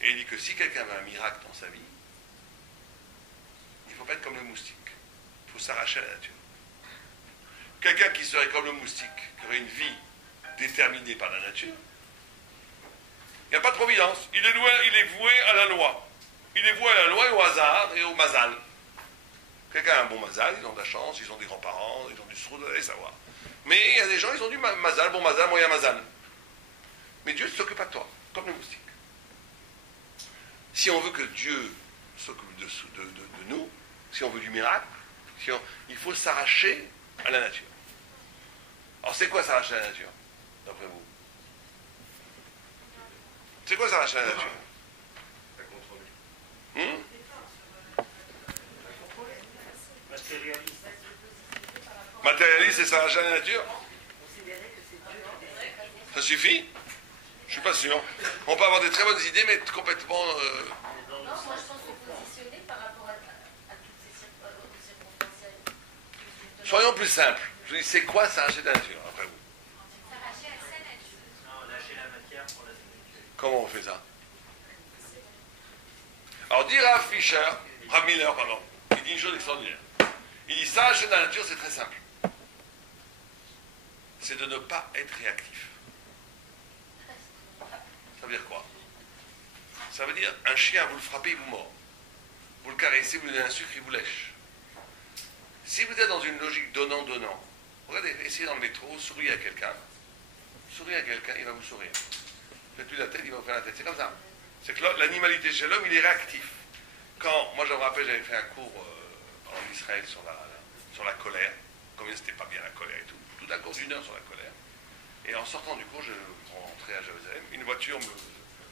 Et il dit que si quelqu'un veut un miracle dans sa vie, il ne faut pas être comme le moustique. Il faut s'arracher à la nature. Quelqu'un qui serait comme le moustique, qui aurait une vie déterminée par la nature, il n'y a pas de providence. Il est voué à la loi. Il est voué à la loi et au hasard et au mazal. Quelqu'un a un bon mazal, ils ont de la chance, ils ont des grands-parents, ils ont du sroud, allez savoir. Mais il y a des gens, ils ont du mazal, bon mazal, moyen mazal. Mais Dieu ne s'occupe pas de toi, comme le moustique. Si on veut que Dieu s'occupe de nous, si on veut du miracle, il faut s'arracher à la nature. Alors c'est quoi s'arracher à la nature, d'après vous? C'est quoi s'arracher à la nature? Matérialiste et s'arracher à la nature? Ça suffit? Je suis pas sûr. On peut avoir des très bonnes idées, mais être complètement... Non, moi je pense se positionner par rapport à toutes ces circonstances. Soyons plus simples. Je dis, c'est quoi s'arracher de la nature, après vous? S'arracher à sa nature. Non, lâcher la matière pour la spiritualité. Comment on fait ça? Alors, dit Rav Miller, pardon, il dit une chose extraordinaire. Il dit, s'arracher de la nature, c'est très simple. C'est de ne pas être réactif. Ça veut dire quoi? Ça veut dire, un chien, vous le frappez, il vous mord. Vous le caressez, vous lui donnez un sucre, il vous lèche. Si vous êtes dans une logique donnant-donnant, regardez, essayez dans le métro, souriez à quelqu'un. Souriez à quelqu'un, il va vous sourire. Faites-lui la tête, il va vous faire la tête. C'est comme ça. C'est que l'animalité chez l'homme, il est réactif. Moi je me rappelle, j'avais fait un cours en Israël sur la colère, combien c'était pas bien la colère et tout. Tout un cours d'1 heure sur la colère. Et en sortant du cours, je rentrais à Jérusalem, une voiture me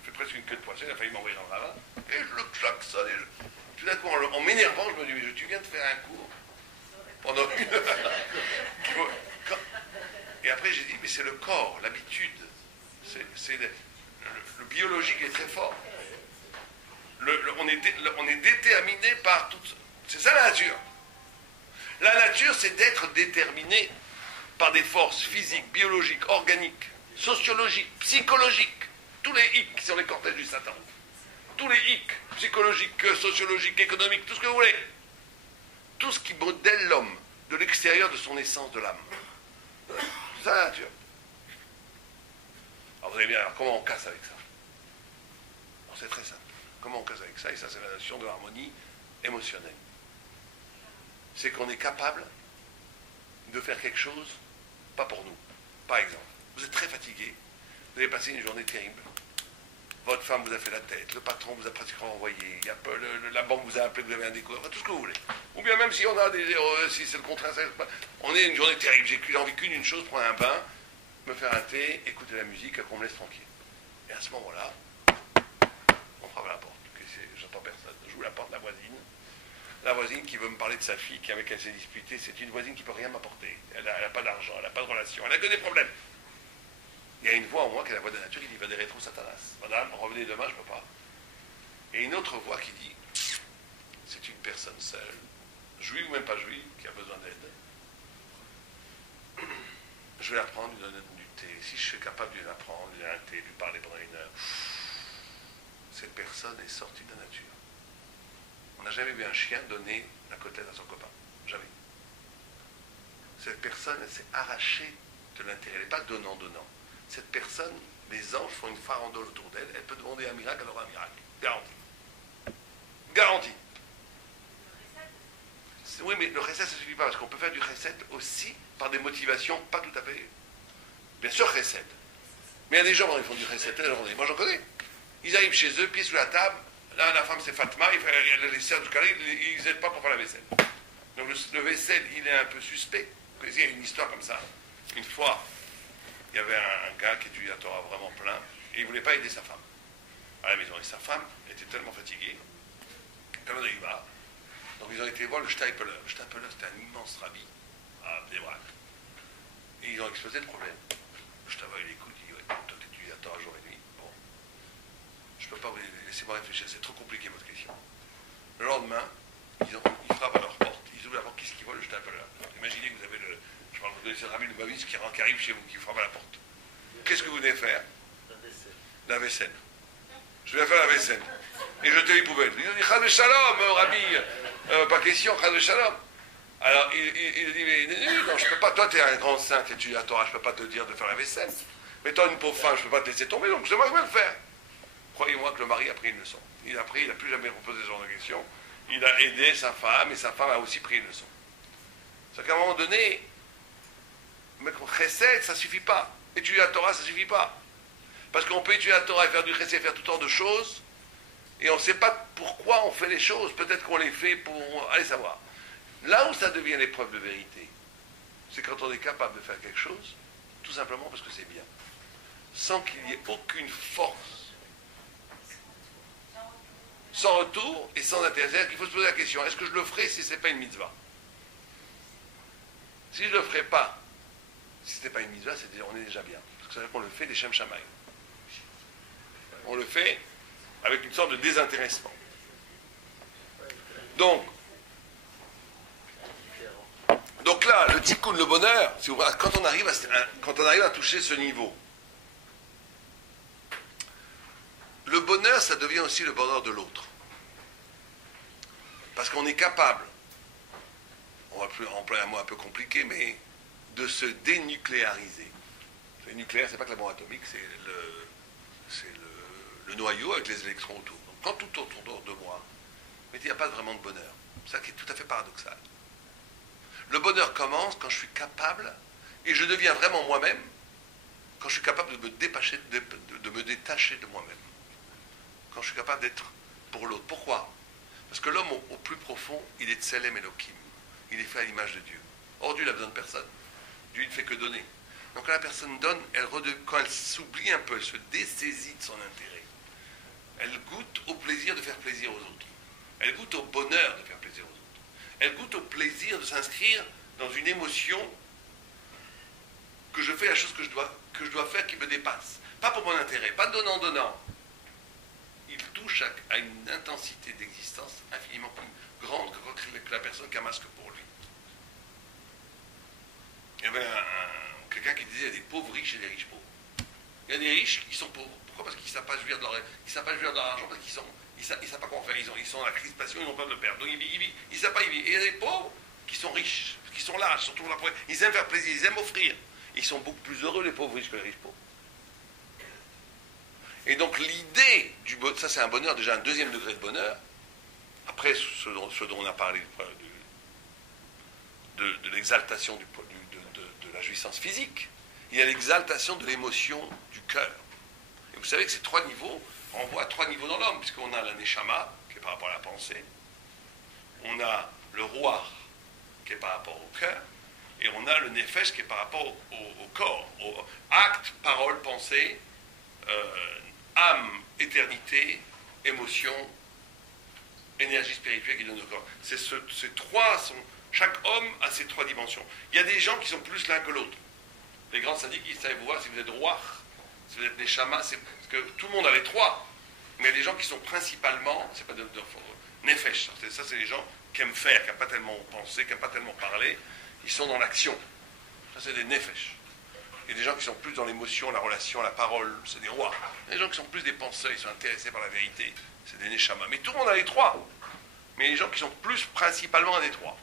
fait presque une queue de poisson, il a failli m'envoyer dans le ravin, et je le klaxonne, tout d'un coup, en m'énervant, je me dis, mais tu viens de faire un cours pendant 1 heure. Et après j'ai dit, mais c'est le corps, l'habitude, le biologique est très fort. On est déterminé par tout ça. C'est ça la nature. La nature, c'est d'être déterminé par des forces physiques, biologiques, organiques, sociologiques, psychologiques. tous les hicks qui sont les cortèges du Satan. Tous les hicks, psychologiques, sociologiques, économiques, tout ce que vous voulez. Tout ce qui modèle l'homme de l'extérieur de son essence de l'âme. C'est ça la nature. Alors vous allez bien, alors comment on casse avec ça? Alors c'est très simple. Comment on casse avec ça? Et ça c'est la notion de l'harmonie émotionnelle. C'est qu'on est capable de faire quelque chose, pas pour nous. Par exemple, vous êtes très fatigué, vous avez passé une journée terrible, votre femme vous a fait la tête, le patron vous a pratiquement envoyé, il y a la banque vous a appelé, vous avez un découvert, tout ce que vous voulez. Ou bien même si on a si c'est le contraire, on est une journée terrible, j'ai envie qu'une chose, prendre un bain, me faire un thé, écouter la musique, qu'on me laisse tranquille. Et à ce moment-là, on frappe à la porte. J'entends personne, j'ouvre la porte, la voisine qui veut me parler de sa fille, avec elle s'est disputée, c'est une voisine qui ne peut rien m'apporter. Elle n'a pas d'argent, elle n'a pas de relation, elle n'a que des problèmes. Il y a une voix en moi qui est la voix de la nature qui dit va des rétro Satanas. Madame, revenez demain, je ne peux pas. Et une autre voix qui dit c'est une personne seule, juive ou même pas juive, qui a besoin d'aide. Je vais la prendre, lui donner du thé. Si je suis capable de la prendre, lui donner un thé, lui parler pendant une heure. Cette personne est sortie de la nature. On n'a jamais vu un chien donner la côtelette à son copain. Jamais. Cette personne, elle s'est arrachée de l'intérêt. Elle n'est pas donnant-donnant. Cette personne, les anges font une farandole autour d'elle. Elle peut demander un miracle, elle aura un miracle. Garanti. Garanti. Oui, mais le recette, ça ne suffit pas, parce qu'on peut faire du recette aussi par des motivations pas tout à fait... Bien sûr, recette. Mais il y a des gens qui font du recette toute la journée. Moi, j'en connais. Ils arrivent chez eux, pieds sous la table. Là, la femme, c'est Fatma. Elle les sert du carré. Ils n'aident pas pour faire la vaisselle. Donc, le vaisselle, il est un peu suspect. Vous connaissez, il y a une histoire comme ça. Une fois, il y avait un gars qui étudiait la Torah vraiment plein. Et il ne voulait pas aider sa femme à la maison. Et sa femme était tellement fatiguée qu'elle en a eu marre. Donc ils ont été voir le Steipeler. Le Steipeler, c'était un immense rabbi à Bnei-Brak. Et ils ont exposé le problème. Le Steipeler, il écoute, il dit, ouais, toi tu étudies la Torah jour et nuit. Bon, je ne peux pas vous laissez-moi réfléchir, c'est trop compliqué votre question. Le lendemain, ils frappent à leur porte, ils ouvrent la porte, qu'est-ce qu'ils voient? Le Steipeler. Imaginez que vous avez je parle de ce rabbi de Bavis qui arrive chez vous, qui frappe à la porte. Qu'est-ce que vous venez faire? La vaisselle. Je viens faire la vaisselle. Et jeter les poubelles. Il dit, Chas Shalom, Rabbi, pas question, Chas Shalom. Alors, il dit, mais non, je ne peux pas, toi, tu es un grand saint, tu étudies la Torah, je ne peux pas te dire de faire la vaisselle. Mais toi, une pauvre femme, je ne peux pas te laisser tomber, donc c'est moi qui vais le faire. Croyez-moi que le mari a pris une leçon. Il a n'a plus jamais reposé ce genre de questions. Il a aidé sa femme, et sa femme a aussi pris une leçon. C'est qu'à un moment donné, mais chesed, ça ne suffit pas. Étudier la Torah, ça ne suffit pas. Parce qu'on peut étudier la Torah et faire du chesed, faire tout temps de choses, et on ne sait pas pourquoi on fait les choses. Peut-être qu'on les fait pour... Allez savoir. Là où ça devient l'épreuve de vérité, c'est quand on est capable de faire quelque chose, tout simplement parce que c'est bien. Sans qu'il y ait aucune force. Sans retour et sans intérêt. C'est-à-dire qu'il faut se poser la question, est-ce que je le ferai si ce n'est pas une mitzvah? Si je ne le ferai pas, si ce n'est pas une mitzvah, on est déjà bien. Parce que ça veut dire qu'on le fait des Shem Shamaï. On le fait avec une sorte de désintéressement. Donc là, le tikkun, le bonheur, quand on arrive à toucher ce niveau, le bonheur, ça devient aussi le bonheur de l'autre. Parce qu'on est capable, on va employer un mot un peu compliqué, mais de se dénucléariser. Le nucléaire, c'est pas que la bombe atomique, c'est le noyau avec les électrons autour. Donc quand tout autour de moi, mais il n'y a pas vraiment de bonheur. C'est ça qui est tout à fait paradoxal. Le bonheur commence quand je suis capable, et je deviens vraiment moi-même, quand je suis capable de me détacher de moi-même. Quand je suis capable d'être pour l'autre. Pourquoi? Parce que l'homme, au plus profond, il est Tselem Elohim. Il est fait à l'image de Dieu. Or, Dieu n'a besoin de personne. Dieu ne fait que donner. Donc quand la personne donne, quand elle s'oublie un peu, elle se dessaisit de son intérêt. Elle goûte au plaisir de faire plaisir aux autres. Elle goûte au bonheur de faire plaisir aux autres. Elle goûte au plaisir de s'inscrire dans une émotion que je fais la chose que je dois faire qui me dépasse. Pas pour mon intérêt, pas donnant. Il touche à une intensité d'existence infiniment plus grande que la personne qui amasse que pour lui. Il y avait quelqu'un qui disait il y a des pauvres riches et des riches pauvres. Il y a des riches qui sont pauvres. Pourquoi? Parce qu'ils ne savent pas jouir de leur argent, parce qu'ils ne savent pas comment faire. Ils sont dans la crispation, ils ont peur de le perdre. Donc ils ne savent pas y vivre. Et il y a des pauvres qui sont riches, qui sont là, surtout là pour. Ils aiment faire plaisir, ils aiment offrir. Ils sont beaucoup plus heureux, les pauvres riches, que les riches pauvres. Et donc l'idée du bonheur, ça c'est un bonheur, déjà un deuxième degré de bonheur. Après ce dont on a parlé de l'exaltation de la jouissance physique, il y a l'exaltation de l'émotion du cœur. Et vous savez que ces trois niveaux renvoient à trois niveaux dans l'homme, puisqu'on a la neshama, qui est par rapport à la pensée, on a le roi, qui est par rapport au cœur, et on a le nefesh, qui est par rapport au corps, au acte, parole, pensée, âme, éternité, émotion, énergie spirituelle qui donne au corps. Ces trois sont... Chaque homme a ces trois dimensions. Il y a des gens qui sont plus l'un que l'autre. Les grands sadiques, ils savent voir si vous êtes roi, si vous êtes neshama, parce que tout le monde a les trois. Mais il y a des gens qui sont principalement, c'est pas de nefesh. Ça, c'est les gens qui aiment faire, qui n'aiment pas tellement penser, qui n'aiment pas tellement parler. Ils sont dans l'action. Ça, c'est des nefesh. Il y a des gens qui sont plus dans l'émotion, la relation, la parole, c'est des rois. Il y a des gens qui sont plus des penseurs, ils sont intéressés par la vérité, c'est des neshama. Mais tout le monde a les trois. Mais il y a des gens qui sont plus principalement à des trois.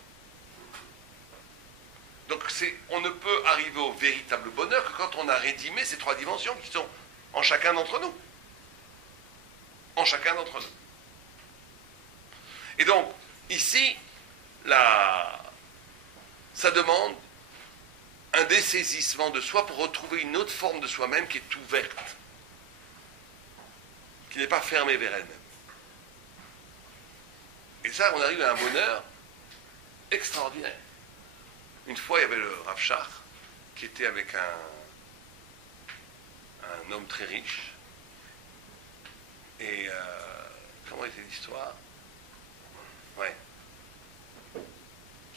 Donc on ne peut arriver au véritable bonheur que quand on a rédimé ces trois dimensions qui sont en chacun d'entre nous. En chacun d'entre nous. Et donc, ici, ça demande un dessaisissement de soi pour retrouver une autre forme de soi-même qui est ouverte, qui n'est pas fermée vers elle-même. Et ça, on arrive à un bonheur extraordinaire. Une fois, il y avait le Rav Shach qui était avec un homme très riche. Et comment était l'histoire? Ouais.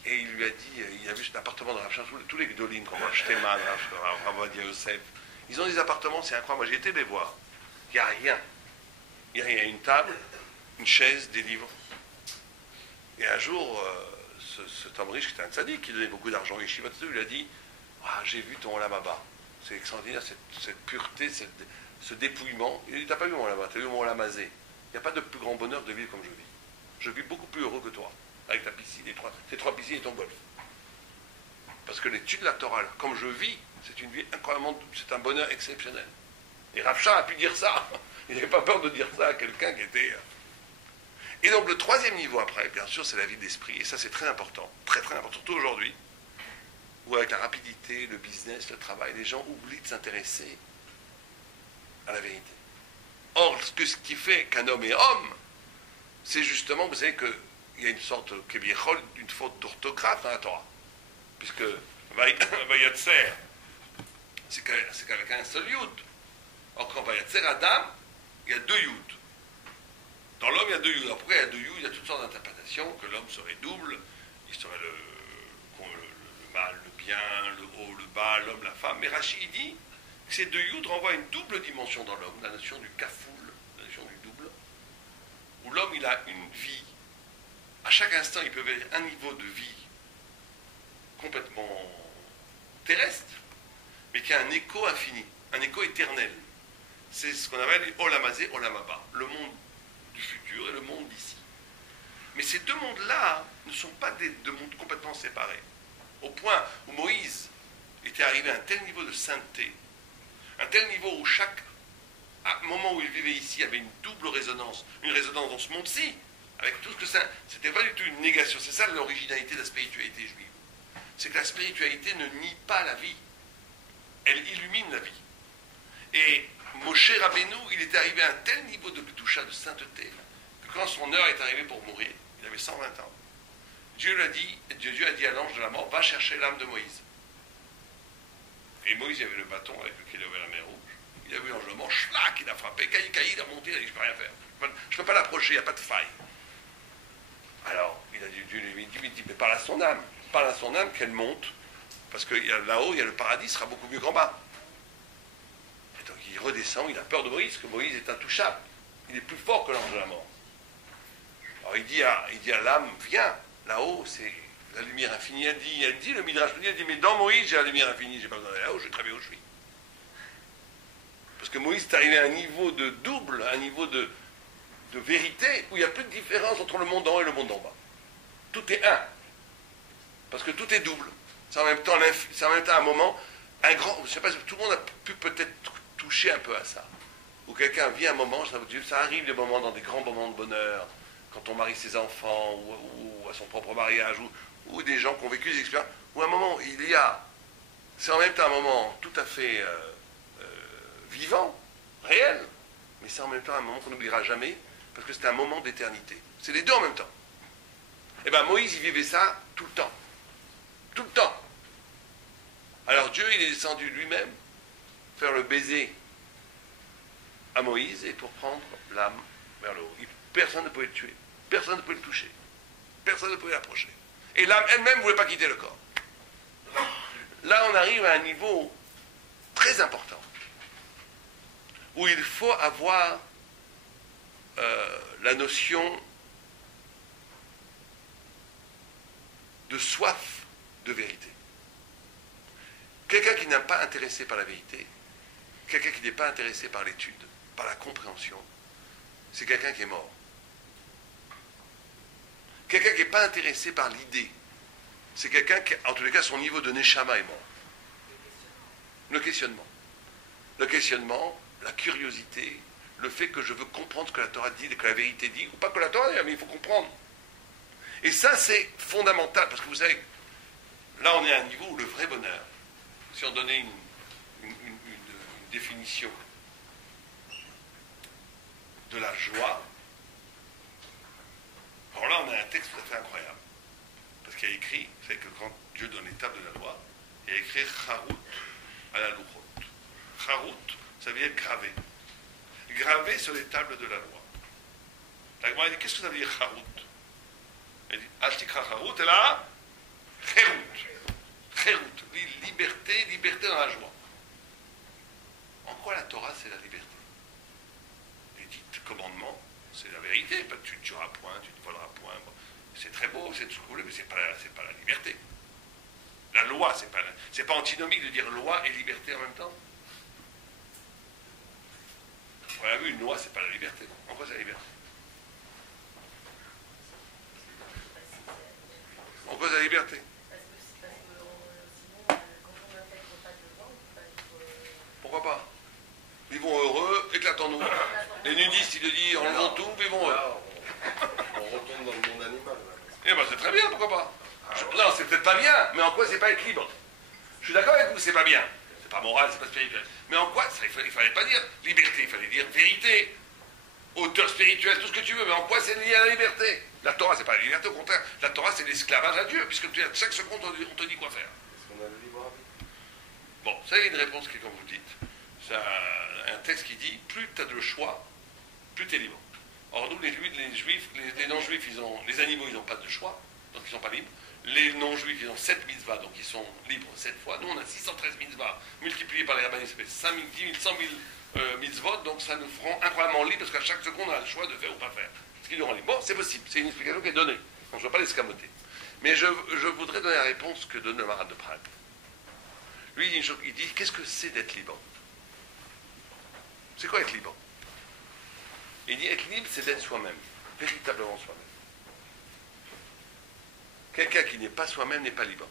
Et il lui a dit, il a vu cet appartement de Rav Shach, tous les Gdolim, comme Rav Shteman, Rav Ovadia Yosef, ils ont des appartements, c'est incroyable. Moi, j'ai été les voir. Il n'y a rien. Il y a une table, une chaise, des livres. Et un jour, cet homme riche, qui était un tzaddik, qui donnait beaucoup d'argent à Yeshiva, il lui a dit, j'ai vu ton Olam Haba. C'est extraordinaire, cette pureté, ce dépouillement. Il dit, t'as pas vu mon Olam Haba, t'as vu mon Olam Hazé. Il n'y a pas de plus grand bonheur de vivre comme je vis. Je vis beaucoup plus heureux que toi, avec ta piscine, tes trois piscines et ton golf. Parce que l'étude de la Torah, comme je vis, c'est une vie incroyablement, c'est un bonheur exceptionnel. Et Rav Shach a pu dire ça. Il n'avait pas peur de dire ça à quelqu'un qui était... Et donc le troisième niveau après, bien sûr, c'est la vie d'esprit. Et ça, c'est très important, très très important, surtout aujourd'hui, où avec la rapidité, le business, le travail, les gens oublient de s'intéresser à la vérité. Or, ce qui fait qu'un homme est homme, c'est justement, vous savez qu'il y a une sorte, une faute d'orthographe dans la Torah. Puisque Vayatser, c'est qu'avec un seul yud. Or, quand Vayatser Adam, il y a deux yud. Dans l'homme, il y a deux yud. Après, il y a deux yud, il y a toutes sortes d'interprétations, que l'homme serait double, il serait le mal, le bien, le haut, le bas, l'homme, la femme. Mais Rachid dit que ces deux yud renvoient à une double dimension dans l'homme, la notion du kafoul, la notion du double, où l'homme, il a une vie. À chaque instant, il peut avoir un niveau de vie complètement terrestre, mais qui a un écho infini, un écho éternel. C'est ce qu'on appelle Olam Hazé, Olam Haba, le monde du futur et le monde d'ici. Mais ces deux mondes-là ne sont pas deux mondes complètement séparés. Au point où Moïse était arrivé à un tel niveau de sainteté, un tel niveau où chaque moment où il vivait ici avait une double résonance, une résonance dans ce monde-ci, avec tout ce que ça... C'était pas du tout une négation. C'est ça l'originalité de la spiritualité juive. C'est que la spiritualité ne nie pas la vie. Elle illumine la vie. Et Moshe Rabbeinu, il était arrivé à un tel niveau de Kedusha, de sainteté, que quand son heure est arrivée pour mourir, il avait 120 ans. Dieu a dit à l'ange de la mort, va chercher l'âme de Moïse. Et Moïse, il avait le bâton avec lequel il ouvert la mer Rouge. Il a vu l'ange de la mort, schlac, il a frappé, caï, il a monté, il a dit, je ne peux rien faire. Je ne peux pas l'approcher, il n'y a pas de faille. Alors, Dieu lui dit, mais parle à son âme, qu'elle monte, parce que là-haut, il y a le paradis, sera beaucoup mieux qu'en bas. Et donc il redescend, il a peur de Moïse, parce que Moïse est intouchable. Il est plus fort que l'ange de la mort. Alors il dit à l'âme, viens, là-haut, c'est la lumière infinie. Elle dit, le Midrash nous dit, mais dans Moïse, j'ai la lumière infinie, j'ai pas besoin d'aller là-haut, je vais très bien où je suis. Parce que Moïse est arrivé à un niveau de double, à un niveau de vérité, où il n'y a plus de différence entre le monde d'en haut et le monde d'en bas. Tout est un. Parce que tout est double. C'est en même temps, un moment, un grand. Je ne sais pas si tout le monde a pu peut-être toucher un peu à ça. Où quelqu'un vit un moment, ça arrive des moments dans des grands moments de bonheur, quand on marie ses enfants, ou à son propre mariage, ou des gens qui ont vécu des expériences, où un moment, c'est en même temps un moment tout à fait vivant, réel, mais c'est en même temps un moment qu'on n'oubliera jamais, parce que c'est un moment d'éternité. C'est les deux en même temps. Et bien Moïse, il vivait ça tout le temps. Tout le temps. Alors Dieu, il est descendu lui-même faire le baiser à Moïse et pour prendre l'âme vers le haut. Personne ne pouvait le tuer. Personne ne pouvait le toucher. Personne ne pouvait l'approcher. Et l'âme elle-même ne voulait pas quitter le corps. Là, on arrive à un niveau très important où il faut avoir la notion de soif de vérité. Quelqu'un qui n'est pas intéressé par la vérité, quelqu'un qui n'est pas intéressé par l'étude, par la compréhension, c'est quelqu'un qui est mort. Quelqu'un qui n'est pas intéressé par l'idée, c'est quelqu'un qui, en tous les cas, son niveau de neshama est mort. Le questionnement. Le questionnement, la curiosité, le fait que je veux comprendre ce que la Torah dit, que la vérité dit, ou pas que la Torah dit, mais il faut comprendre. Et ça, c'est fondamental, parce que vous savez, là, on est à un niveau où le vrai bonheur, si on donnait une définition de la joie, alors là, on a un texte tout à fait incroyable. Parce qu'il y a écrit, vous savez que quand Dieu donne les tables de la loi, il y a écrit Charout à la Louchot. Charout, ça veut dire gravé. Gravé sur les tables de la loi. La Gemara dit, qu'est-ce que ça veut dire Charout? Elle dit, Ashtikra Charout, et là, Cherout. Cherout, liberté, liberté dans la joie. En quoi la Torah, c'est la liberté? Les dix commandements, c'est la vérité. Tu ne tueras point, tu ne voleras point. Bon, c'est très beau, c'est tout ce que vous voulez, mais ce n'est pas la liberté. La loi, c'est pas antinomique de dire loi et liberté en même temps. On a vu, une loi, c'est pas la liberté. En quoi c'est la liberté? En quoi c'est la liberté? Pourquoi pas? Vivons heureux, éclatons-nous. Les nudistes, ils le disent, enlevons tout, vivons heureux. On retourne dans le monde animal. Eh bien, c'est très bien, pourquoi pas? Non, c'est peut-être pas bien, mais en quoi c'est pas être libre? Je suis d'accord avec vous, c'est pas bien. C'est pas moral, c'est pas spirituel. Mais en quoi? Il fallait pas dire liberté, il fallait dire vérité. Auteur spirituel, tout ce que tu veux, mais en quoi c'est lié à la liberté? La Torah, c'est pas la liberté, au contraire. La Torah, c'est l'esclavage à Dieu, puisque chaque seconde, on te dit quoi faire. Est-ce qu'on a le libre arbitre? Bon, ça, il y a une réponse qui est comme vous le dites. C'est un texte qui dit, plus tu as de choix, plus tu es libre. Or, nous, les juifs, les non-juifs, les animaux, ils n'ont pas de choix, donc ils ne sont pas libres. Les non-juifs, ils ont 7 mitzvahs, donc ils sont libres 7 fois. Nous, on a 613 mitzvahs, multipliés par les rabbins, ça fait 5 000, 10 000, 100 000 mitzvot, donc ça nous rend incroyablement libres, parce qu'à chaque seconde, on a le choix de faire ou pas faire. Ce qui nous rend libres. Bon, c'est possible, c'est une explication qui est donnée. On ne doit pas l'escamoter. Mais je voudrais donner la réponse que donne le Maharal de Prague. Lui, il dit, qu'est-ce que c'est d'être libre? C'est quoi être libre? Il dit, être libre, c'est d'être soi-même, véritablement soi-même. Quelqu'un qui n'est pas soi-même n'est pas libre.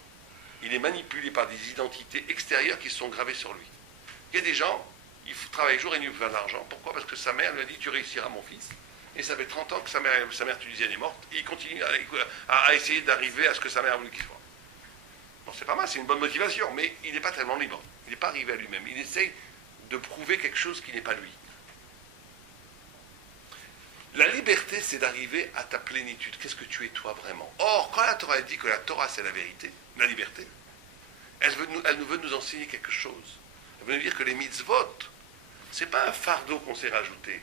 Il est manipulé par des identités extérieures qui sont gravées sur lui. Il y a des gens, il travaille jour et nuit pour faire de l'argent. Pourquoi? Parce que sa mère lui a dit, tu réussiras mon fils. Et ça fait 30 ans que sa mère tunisienne est morte. Et il continue à essayer d'arriver à ce que sa mère a voulu qu'il soit. Bon, c'est pas mal, c'est une bonne motivation, mais il n'est pas tellement libre. Il n'est pas arrivé à lui-même. Il essaye de prouver quelque chose qui n'est pas lui. La liberté, c'est d'arriver à ta plénitude. Qu'est-ce que tu es toi vraiment? Or, quand la Torah dit que la Torah, c'est la vérité, la liberté, elle veut nous enseigner quelque chose. Elle veut nous dire que les mitzvot, c'est pas un fardeau qu'on s'est rajouté,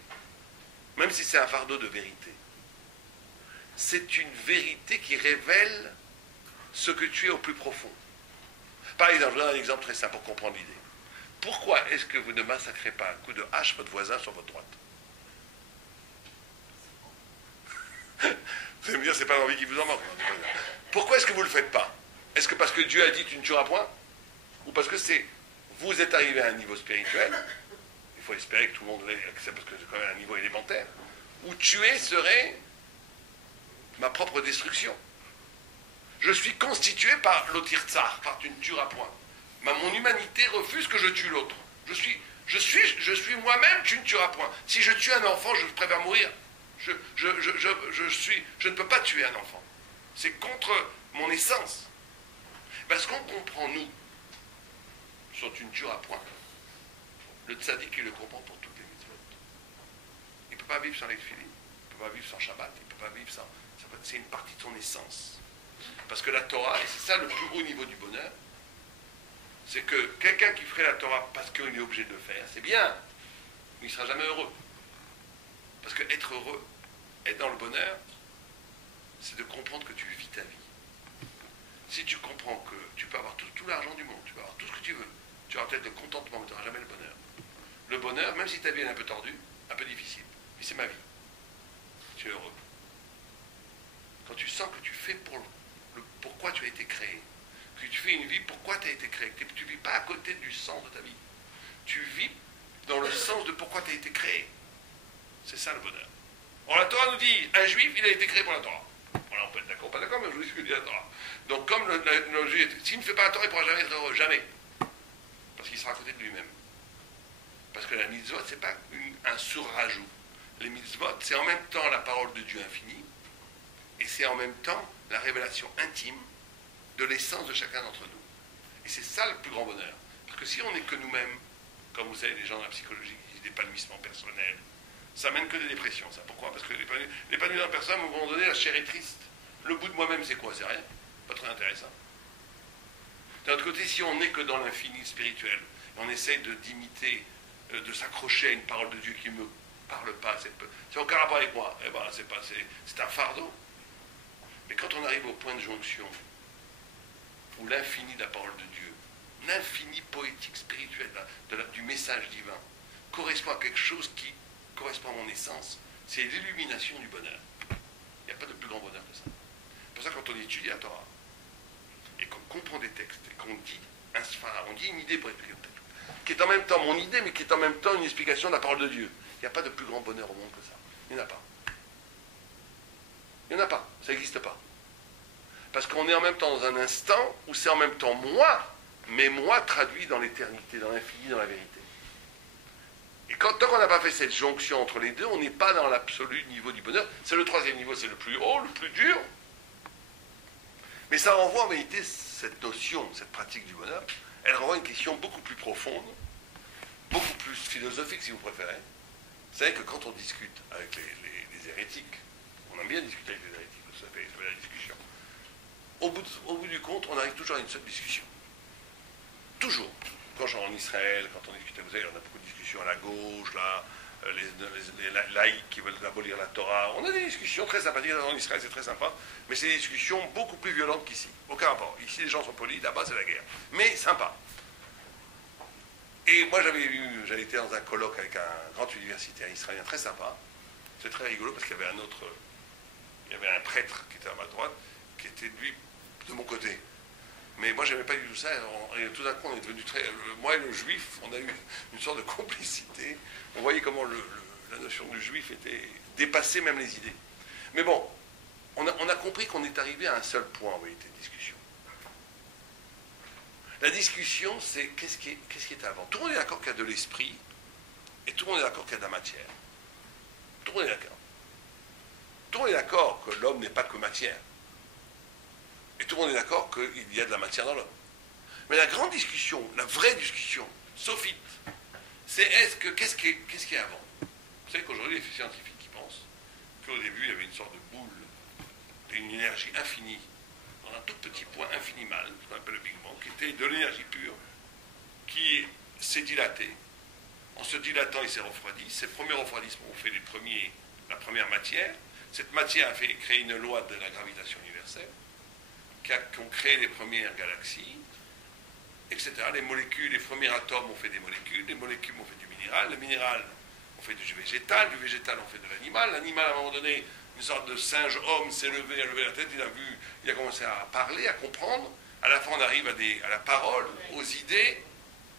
même si c'est un fardeau de vérité. C'est une vérité qui révèle ce que tu es au plus profond. Par exemple, je vous donne un exemple très simple pour comprendre l'idée. Pourquoi est-ce que vous ne massacrez pas un coup de hache votre voisin sur votre droite? Vous allez me dire, c'est pas l'envie qui vous en manque. Pourquoi est-ce que vous ne le faites pas? Est-ce que parce que Dieu a dit tu ne tueras point? Ou parce que vous êtes arrivé à un niveau spirituel, il faut espérer que tout le monde l'ait accès parce que c'est quand même un niveau élémentaire, où tuer serait ma propre destruction. Je suis constitué par l'otirtsar, par tu ne tueras point. Mon humanité refuse que je tue l'autre. Je suis moi-même, tu ne tueras point. Si je tue un enfant, je préfère mourir. Je ne peux pas tuer un enfant. C'est contre mon essence. Parce qu'on comprend, nous, sur tu ne tueras point. Le tzaddik, il le comprend pour toutes les mitzvot. Il ne peut pas vivre sans les filets, il ne peut pas vivre sans Shabbat, il ne peut pas vivre sans... C'est une partie de son essence. Parce que la Torah, et c'est ça le plus haut niveau du bonheur, c'est que quelqu'un qui ferait la Torah parce qu'il est obligé de le faire, c'est bien, mais il ne sera jamais heureux. Parce que être heureux, être dans le bonheur, c'est de comprendre que tu vis ta vie. Si tu comprends que tu peux avoir tout l'argent du monde, tu peux avoir tout ce que tu veux, tu auras peut-être le contentement, mais tu n'auras jamais le bonheur. Le bonheur, même si ta vie est un peu tordue, un peu difficile, mais c'est ma vie. Tu es heureux. Quand tu sens que tu fais pour pourquoi tu as été créé, que tu fais une vie pourquoi tu as été créé, que tu ne vis pas à côté du sens de ta vie. Tu vis dans le sens de pourquoi tu as été créé. C'est ça le bonheur. Or la Torah nous dit, un juif, il a été créé pour la Torah. Voilà, on peut être d'accord, pas d'accord, mais je vous dis ce que dit la Torah. Donc comme le juif, s'il ne fait pas la Torah, il ne pourra jamais être heureux, jamais. Parce qu'il sera à côté de lui-même. Parce que la mitzvot, ce n'est pas un surrajout. Les mitzvot, c'est en même temps la parole de Dieu infini, et c'est en même temps la révélation intime de l'essence de chacun d'entre nous. Et c'est ça le plus grand bonheur. Parce que si on n'est que nous-mêmes, comme vous savez, les gens de la psychologie qui disent l'épanouissement personnel, ça mène que des dépressions. Ça. Pourquoi? Parce que l'épanouissement personnel, à un moment donné, la chair est triste. Le bout de moi-même, c'est quoi? C'est rien. Pas très intéressant. D'un autre côté, si on n'est que dans l'infini spirituel, on essaye d'imiter, de s'accrocher à une parole de Dieu qui ne me parle pas, c'est aucun rapport avec moi, eh ben, c'est un fardeau. Mais quand on arrive au point de jonction, où l'infini de la parole de Dieu, l'infini poétique spirituel du message divin, correspond à quelque chose qui correspond à mon essence, c'est l'illumination du bonheur. Il n'y a pas de plus grand bonheur que ça. C'est pour ça que quand on étudie la Torah, et qu'on comprend des textes, et qu'on dit un sfara, on dit une idée pour expliquer le texte, qui est en même temps mon idée, mais qui est en même temps une explication de la parole de Dieu. Il n'y a pas de plus grand bonheur au monde que ça. Il n'y en a pas. Il n'y en a pas. Ça n'existe pas. Parce qu'on est en même temps dans un instant où c'est en même temps moi, mais moi traduit dans l'éternité, dans l'infini, dans la vérité. Et tant qu'on n'a pas fait cette jonction entre les deux, on n'est pas dans l'absolu niveau du bonheur. C'est le troisième niveau, c'est le plus haut, le plus dur. Mais ça renvoie en vérité, cette notion, cette pratique du bonheur, elle renvoie à une question beaucoup plus profonde, beaucoup plus philosophique si vous préférez. Vous savez que quand on discute avec les hérétiques, on aime bien discuter avec les hérétiques, ça fait la discussion. Au bout du compte, on arrive toujours à une seule discussion. Toujours. Quand je suis en Israël, quand on discute, vous savez, on a beaucoup de discussions à la gauche, là, les laïcs qui veulent abolir la Torah. On a des discussions très sympathiques en Israël, c'est très sympa, mais c'est des discussions beaucoup plus violentes qu'ici. Aucun rapport. Ici, les gens sont polis, là-bas, c'est la guerre. Mais sympa. Et moi, j'avais été dans un colloque avec un grand universitaire israélien très sympa. C'est très rigolo parce qu'il y avait il y avait un prêtre qui était à ma droite, qui était lui de mon côté. Mais moi, j'aimais pas du tout ça. Et tout d'un coup, on est devenu très... Moi et le juif, on a eu une sorte de complicité. On voyait comment la notion du juif était dépassée même les idées. Mais bon, on a compris qu'on est arrivé à un seul point en vérité de discussion. La discussion, c'est qu'est-ce qui est avant. Tout le monde est d'accord qu'il y a de l'esprit, et tout le monde est d'accord qu'il y a de la matière. Tout le monde est d'accord. Tout le monde est d'accord que l'homme n'est pas que matière. Et tout le monde est d'accord qu'il y a de la matière dans l'homme. Mais la grande discussion, la vraie discussion, sophite, c'est qu'est-ce qui est avant? Vous savez qu'aujourd'hui, les scientifiques qui pensent qu'au début, il y avait une sorte de boule, d'une énergie infinie, dans un tout petit point infinimal, ce qu'on appelle le Big Bang, qui était de l'énergie pure, qui s'est dilatée. En se dilatant, il s'est refroidi. Ces premiers refroidissements ont fait la première matière. Cette matière a fait créer une loi de la gravitation universelle, qui ont créé les premières galaxies, etc. Les molécules, les premiers atomes ont fait des molécules, les molécules ont fait du minéral, le minéral ont fait du végétal on fait de l'animal. L'animal, à un moment donné, une sorte de singe-homme s'est levé, a levé la tête, il a commencé à parler, à comprendre. À la fin, on arrive à la parole, aux idées,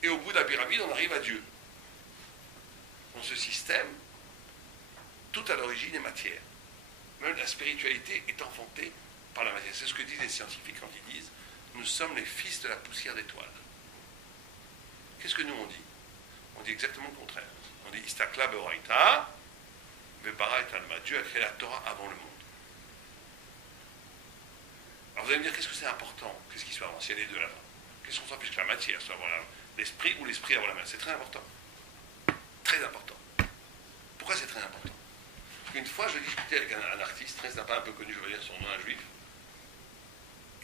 et au bout de la pyramide, on arrive à Dieu. dans ce système, tout à l'origine est matière. Même la spiritualité est enfantée par la matière. C'est ce que disent les scientifiques quand ils disent « Nous sommes les fils de la poussière d'étoiles ». Qu'est-ce que nous on dit? On dit exactement le contraire. On dit « Istakla beoraita, vebara et alma ». Dieu a créé la Torah avant le monde. Alors vous allez me dire, qu'est-ce que c'est important? Qu'est-ce qui soit avant? S'il y a les deux là-bas. Qu'est-ce qu'on s'en fiche que la matière soit avant l'esprit ou l'esprit avant la main? C'est très important. Très important. Pourquoi c'est très important? Parce qu'une fois, je discutais avec un artiste très sympa, un peu connu, je veux dire son nom, un juif.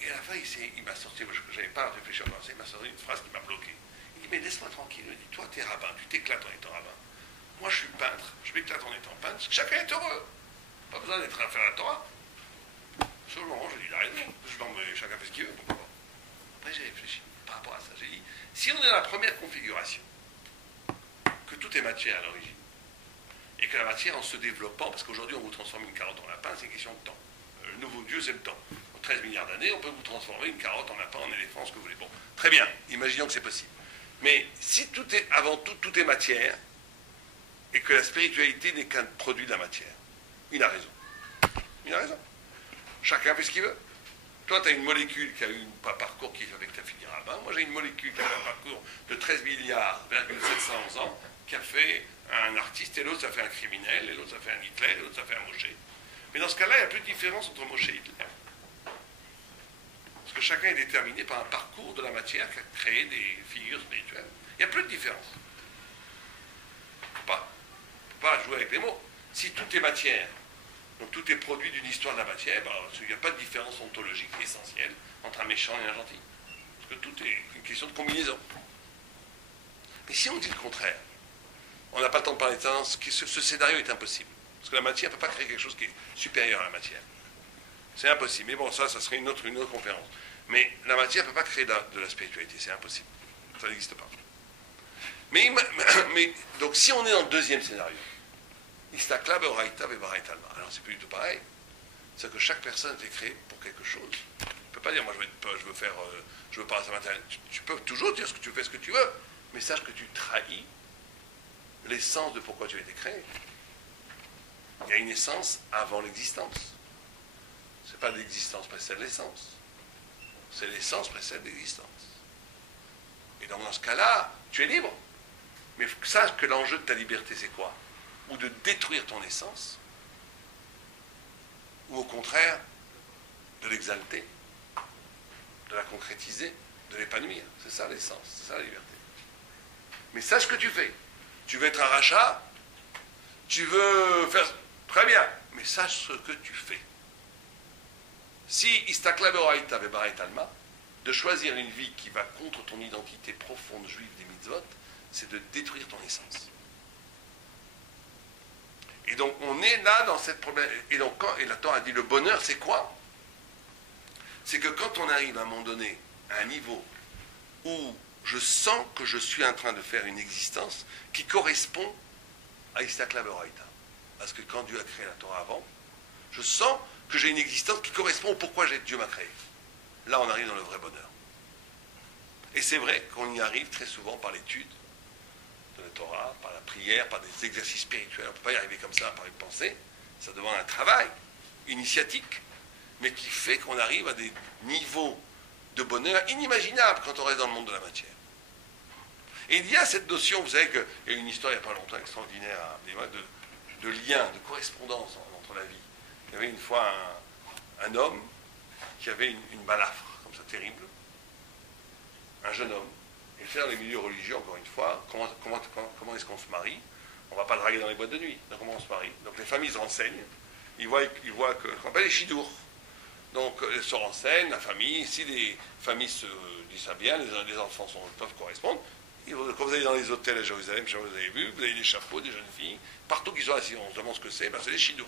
Et à la fin, il m'a sorti, je n'avais pas réfléchi en français, il m'a sorti une phrase qui m'a bloqué. Il dit, mais laisse-moi tranquille. Il me dit, toi, t'es rabbin, tu t'éclates en étant rabbin. Moi, je suis peintre, je m'éclate en étant peintre. Chacun est heureux. Pas besoin d'être à faire la Torah. Sur le moment, je dis, il a raison. Mais chacun fait ce qu'il veut, pourquoi pas. Après, j'ai réfléchi par rapport à ça. J'ai dit, si on est dans la première configuration, que tout est matière à l'origine, et que la matière, en se développant, parce qu'aujourd'hui, on vous transforme une carotte en lapin, c'est une question de temps. Le nouveau Dieu, c'est le temps. En 13 milliards d'années, on peut vous transformer une carotte en lapin, en éléphant, ce que vous voulez. Bon, très bien, imaginons que c'est possible. Mais si tout est, avant tout est matière, et que la spiritualité n'est qu'un produit de la matière, il a raison. Il a raison. Chacun fait ce qu'il veut. Toi, tu as une molécule qui a eu un parcours qui fait avec ta filière rabbin. Moi, j'ai une molécule qui a fait un parcours de 13 milliards, 700 ans, qui a fait un artiste, et l'autre, ça fait un criminel, et l'autre, ça fait un Hitler, et l'autre, ça fait un Moshe. Mais dans ce cas-là, il n'y a plus de différence entre Moshe et Hitler. Parce que chacun est déterminé par un parcours de la matière qui a créé des figures spirituelles. Il n'y a plus de différence. Il ne faut pas jouer avec les mots. Si tout est matière, donc tout est produit d'une histoire de la matière, ben, il n'y a pas de différence ontologique essentielle entre un méchant et un gentil. Parce que tout est une question de combinaison. Mais si on dit le contraire, on n'a pas le temps de parler de ça, ce scénario est impossible. Parce que la matière ne peut pas créer quelque chose qui est supérieur à la matière. C'est impossible. Mais bon, ça serait une autre conférence. Mais la matière ne peut pas créer de la spiritualité, c'est impossible. Ça n'existe pas. Mais donc si on est dans le deuxième scénario, Istakla beoraita vebara alma. Alors c'est plus du tout pareil. C'est que chaque personne est créée pour quelque chose. Tu ne peux pas dire, moi je veux pas ça m'intéresse. Tu peux toujours dire ce que tu fais, ce que tu veux, mais sache que tu trahis l'essence de pourquoi tu as été créé. Il y a une essence avant l'existence. Ce n'est pas l'existence précède l'essence. C'est l'essence précède l'existence. Et donc dans ce cas-là, tu es libre. Mais sache que l'enjeu de ta liberté, c'est quoi? Ou de détruire ton essence, ou au contraire, de l'exalter, de la concrétiser, de l'épanouir. C'est ça l'essence, c'est ça la liberté. Mais sache ce que tu fais. Tu veux être un rachat, tu veux faire... Très bien, mais sache ce que tu fais. Si Istakla beoraita vebara alma, de choisir une vie qui va contre ton identité profonde juive des mitzvot, c'est de détruire ton essence. Et donc on est là dans cette problème. Et donc et la Torah a dit le bonheur, c'est quoi? C'est que quand on arrive à un moment donné à un niveau où je sens que je suis en train de faire une existence qui correspond à Istakla beoraita. Parce que quand Dieu a créé la Torah avant, je sens que j'ai une existence qui correspond au pourquoi Dieu m'a créé. Là, on arrive dans le vrai bonheur. Et c'est vrai qu'on y arrive très souvent par l'étude de la Torah, par la prière, par des exercices spirituels. On ne peut pas y arriver comme ça par une pensée. Ça demande un travail initiatique, mais qui fait qu'on arrive à des niveaux de bonheur inimaginables quand on reste dans le monde de la matière. Et il y a cette notion, vous savez qu'il y a une histoire il n'y a pas longtemps extraordinaire de lien, de correspondance entre la vie. Il y avait une fois un homme qui avait une balafre, comme ça, terrible. Un jeune homme. Et c'est dans les milieux religieux, encore une fois, comment est-ce qu'on se marie? On ne va pas draguer dans les boîtes de nuit. Donc comment on se marie? Donc les familles se renseignent. Ils voient qu'on appelle les chidours. Donc elles se renseignent, la famille, si les familles se disent ça bien, les enfants peuvent correspondre. Quand vous allez dans les hôtels à Jérusalem, je sais pas si vous avez vu, vous avez des chapeaux, des jeunes filles, partout qu'ils sont assis, on se demande ce que c'est, c'est les chidours.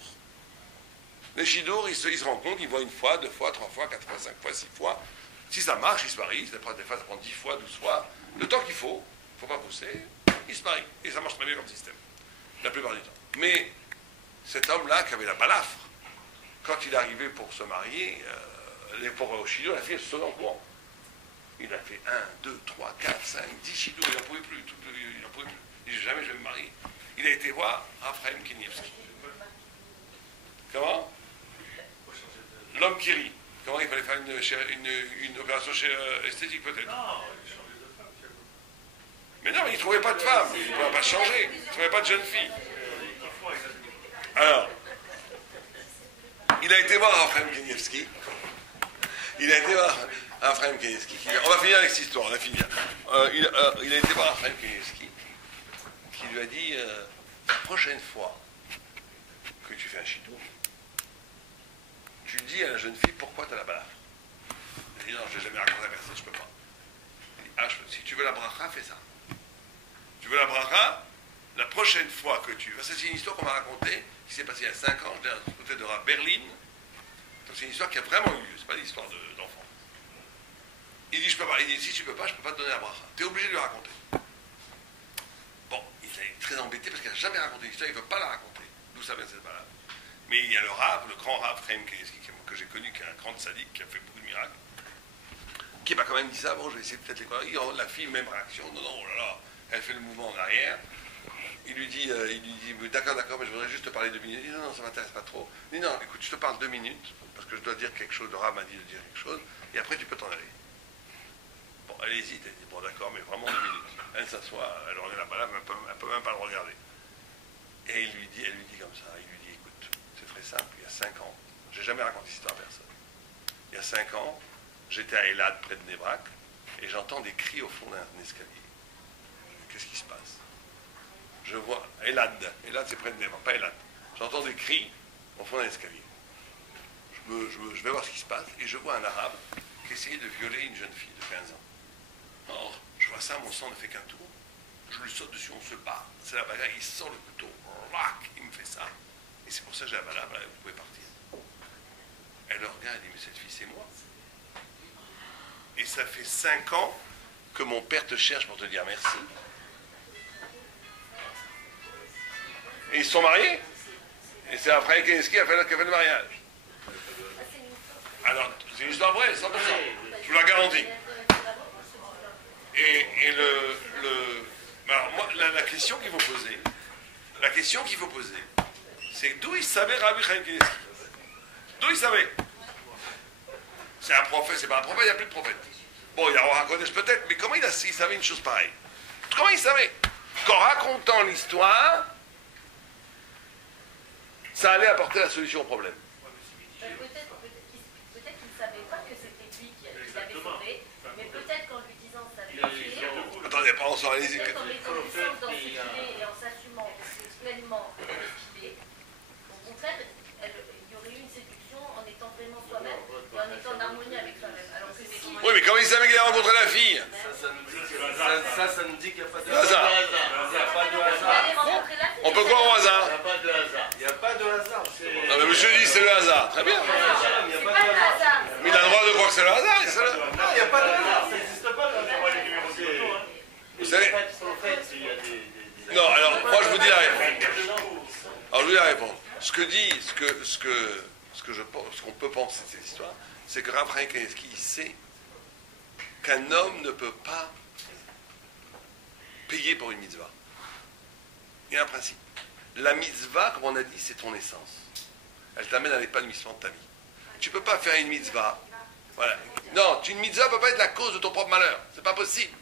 Les chidours, ils se rencontrent, ils voient une fois, 2 fois, 3 fois, 4 fois, 5 fois, 6 fois. Si ça marche, ils se marient, des fois ça prend 10 fois, 12 fois. Le temps qu'il faut, il ne faut pas pousser, ils se marient. Et ça marche très bien comme système, la plupart du temps. Mais cet homme-là, qui avait la balafre, quand il est arrivé pour se marier, pour au chidour, la fille, elle se sauve en courant. Il a fait 1, 2, 3, 4, 5, 10 chidours, il n'en pouvait plus. Il Il dit jamais je vais me marier. Il a été voir Raphaël Kenievski. Comment? L'homme qui rit. Comment il fallait faire une opération esthétique peut-être? Non, il changeait de femme. Mais non, mais il ne trouvait pas de femme, il ne pouvait pas changer, il ne trouvait pas de jeune fille. Alors, il a été voir Raphaël Kenievski. Il a été voir Raphaël Kenievski. On va finir avec cette histoire, on va finir. Il a été voir Raphaël Kenievski qui lui a dit la prochaine fois que tu fais un chidou, tu dis à la jeune fille pourquoi tu as la balafre. Elle dit non, je n'ai jamais raconté à personne, je ne peux pas. Il dit, si tu veux la bracha, fais ça. Tu veux la bracha, la prochaine fois que tu... Ça c'est une histoire qu'on m'a racontée, qui s'est passée il y a 5 ans, j'étais à côté de Berlin. Donc c'est une histoire qui a vraiment eu lieu, c'est pas une histoire d'enfant. Il dit je peux pas, il dit si tu peux pas, je peux pas te donner la bracha. Tu es obligé de lui raconter. Bon, il est très embêté parce qu'il n'a jamais raconté l'histoire, il ne veut pas la raconter. D'où ça vient cette balade. Mais il y a le grand Rav Chaim Kenievski que j'ai connu, qui est un grand sadique, qui a fait beaucoup de miracles, qui m'a quand même dit ça, bon je vais essayer peut-être les conneries. La fille, même réaction, non, oh là là, elle fait le mouvement en arrière. Il lui dit d'accord, mais je voudrais juste te parler 2 minutes. Il dit non, ça ne m'intéresse pas trop. Il dit non, écoute, je te parle 2 minutes, parce que je dois dire quelque chose, le Rav m'a dit de dire quelque chose, et après tu peux t'en aller. Bon, elle hésite, elle dit bon d'accord, mais vraiment 2 minutes. Elle s'assoit, elle regarde là-bas, elle peut même pas le regarder. Et elle lui dit comme ça, il lui dit écoute, c'est très simple, il y a 5 ans, j'ai jamais raconté cette histoire à personne. Il y a 5 ans, j'étais à Elad, près de Nebrak, et j'entends des cris au fond d'un escalier. Qu'est-ce qui se passe? Je vois, Elad c'est près de Nebrak, pas Elad. J'entends des cris au fond d'un escalier. Je vais voir ce qui se passe, et je vois un arabe qui essayait de violer une jeune fille de 15 ans. Or, je vois ça, mon sang ne fait qu'un tour. Je lui saute dessus, on se bat. C'est la bagarre, il sort le couteau, il me fait ça. Et c'est pour ça que j'ai la balade, vous pouvez partir. Elle le regarde, elle dit, mais cette fille, c'est moi. Et ça fait 5 ans que mon père te cherche pour te dire merci. Et ils se sont mariés. Et c'est après Kenievski qui a fait le mariage. Alors, c'est une histoire vraie, 100%. Je vous la garantis. Et alors, moi, la question qu'il faut poser, c'est d'où il savait Rabbi Chaim Kenievski? D'où il savait? C'est un prophète, c'est pas un prophète, il n'y a plus de prophète. Bon, il y a Roi Kodesh peut-être, mais comment il savait une chose pareille? Comment il savait qu'en racontant l'histoire, ça allait apporter la solution au problème? Peut-être qu'il ne savait pas que c'était lui qui l'avait sauvé, mais peut-être qu'en lui disant ça allait marcher, attendez, pas en s'en allez-y. peut-être en étant dans ce qu'il est et en s'assumant pleinement de ce qu'il est, au contraire, il y aurait eu une séduction en étant vraiment soi-même et en étant en harmonie avec soi-même. Alors que si... Oui, mais comment il savait qu'il a rencontré la fille? Ça nous dit qu'il n'y a pas de hasard. Il n'y a pas de hasard. Allez rencontrer la fille. On peut croire au hasard. Il n'y a pas de hasard. Il n'y a pas de hasard. Non, mais monsieur dit c'est le hasard. Très bien. C'est pas le hasard. Mais il a le droit de croire que c'est le hasard. Non, il n'y a pas de hasard. Ça n'existe pas, le hasard, les numéros de loto, hein. Vous savez? En fait, il y a des... Non, alors, moi je vous dis la réponse. Alors, je vous dis la réponse. Ce qu'on peut penser de cette histoire, c'est que Rav Chaim Kenievski, il sait qu'un homme ne peut pas payer pour une mitzvah. Il y a un principe. La mitzvah, comme on a dit, c'est ton essence. Elle t'amène à l'épanouissement de ta vie. Tu ne peux pas faire une mitzvah. Voilà. Non, une mitzvah ne peut pas être la cause de ton propre malheur. C'est pas possible.